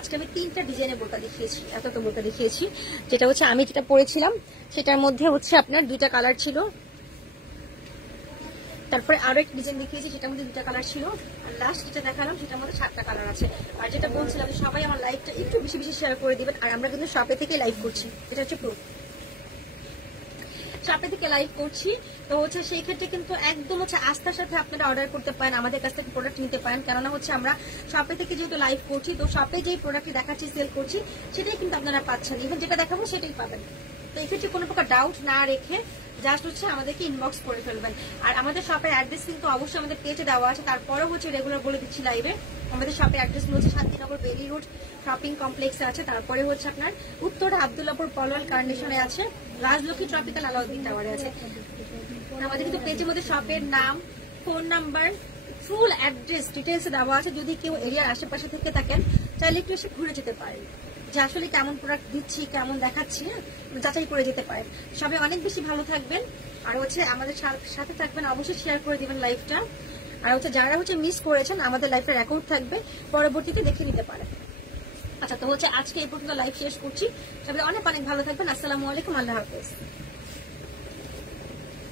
আজকে আমি 3টা ডিজাইনের বোরকা দেখিয়েছি, এত বোরকা দেখিয়েছি। যেটা হচ্ছে আমি যেটা পরেছিলাম সেটার মধ্যে হচ্ছে আপনার 2টা কালার ছিল, তারপরে আরো একটা ডিজাইন দেখিয়েছি সেটার মধ্যে 2টা কালার ছিল, আর লাস্ট যেটা দেখালাম সেটার মধ্যে 7টা কালার আছে। আর যেটা বলছিলাম সবাই আমার লাইভটা একটু বেশি বেশি শেয়ার করে দিবেন, আর আমরা কিন্তু শপে থেকে লাইভ করছি, এটা হচ্ছে প্রুফ, শপে থেকে লাইভ করছি। তো হচ্ছে সেই ক্ষেত্রে কিন্তু একদম হচ্ছে আস্থার সাথে আপনারা অর্ডার করতে পারেন, আমাদের কাছ থেকে প্রোডাক্ট নিতে পারেন, কেননা হচ্ছে আমরা শপে থেকে যেহেতু লাইভ করছি, তো শপে যেই প্রোডাক্টটি দেখাচ্ছি সেল করছি সেটাই কিন্তু আপনারা পাচ্ছেন, ইভেন যেটা দেখাবো সেটাই পাবেন। তো এই ক্ষেত্রে কোনো প্রকার ডাউট না রেখে জাস্ট হচ্ছে আমাদেরকে ইনবক্স করে ফেলবেন। আর আমাদের শপের অ্যাড্রেস কিন্তু অবশ্যই আমাদের পেজে দেওয়া আছে, তারপরেও হচ্ছে রেগুলার বলে দিচ্ছি লাইভে। আমাদের শপের অ্যাড্রেস হচ্ছে শান্তিনগর বেরি রোড শপিং কমপ্লেক্সে আছে, তারপরে হচ্ছে আপনার উত্তর আব্দুল্লাপুর পলোয়াল কার্নেশনে আছে, রাজলক্ষ্মী ট্রপিক্যাল আলাউদ্দিন টাওয়ারে আছে। আমাদের কিন্তু পেজের মধ্যে শপের নাম, phone number, full address details দেওয়া আছে। যদি কেউ এরিয়ার আশেপাশে থেকে থাকেন তাহলে একটু এসে ঘুরে যেতে পারেন, যে আসলে কেমন প্রোডাক্ট দিচ্ছি, কেমন দেখাচ্ছি, যাচাই করে যেতে পারেন। সবাই অনেক বেশি ভালো থাকবেন, আর হচ্ছে আমাদের সাথে থাকবেন, অবশ্যই শেয়ার করে দিবেন লাইভটা। আর হচ্ছে যারা হচ্ছে মিস করেছেন আমাদের লাইভের রেকর্ড থাকবে, পরবর্তীতে দেখে নিতে পারেন। আচ্ছা, তো হচ্ছে আজকে এই পর্যন্ত লাইভ শেষ করছি, সবাই অনেক অনেক ভালো থাকবেন। আসসালামু আলাইকুম, আল্লাহ হাফেজ।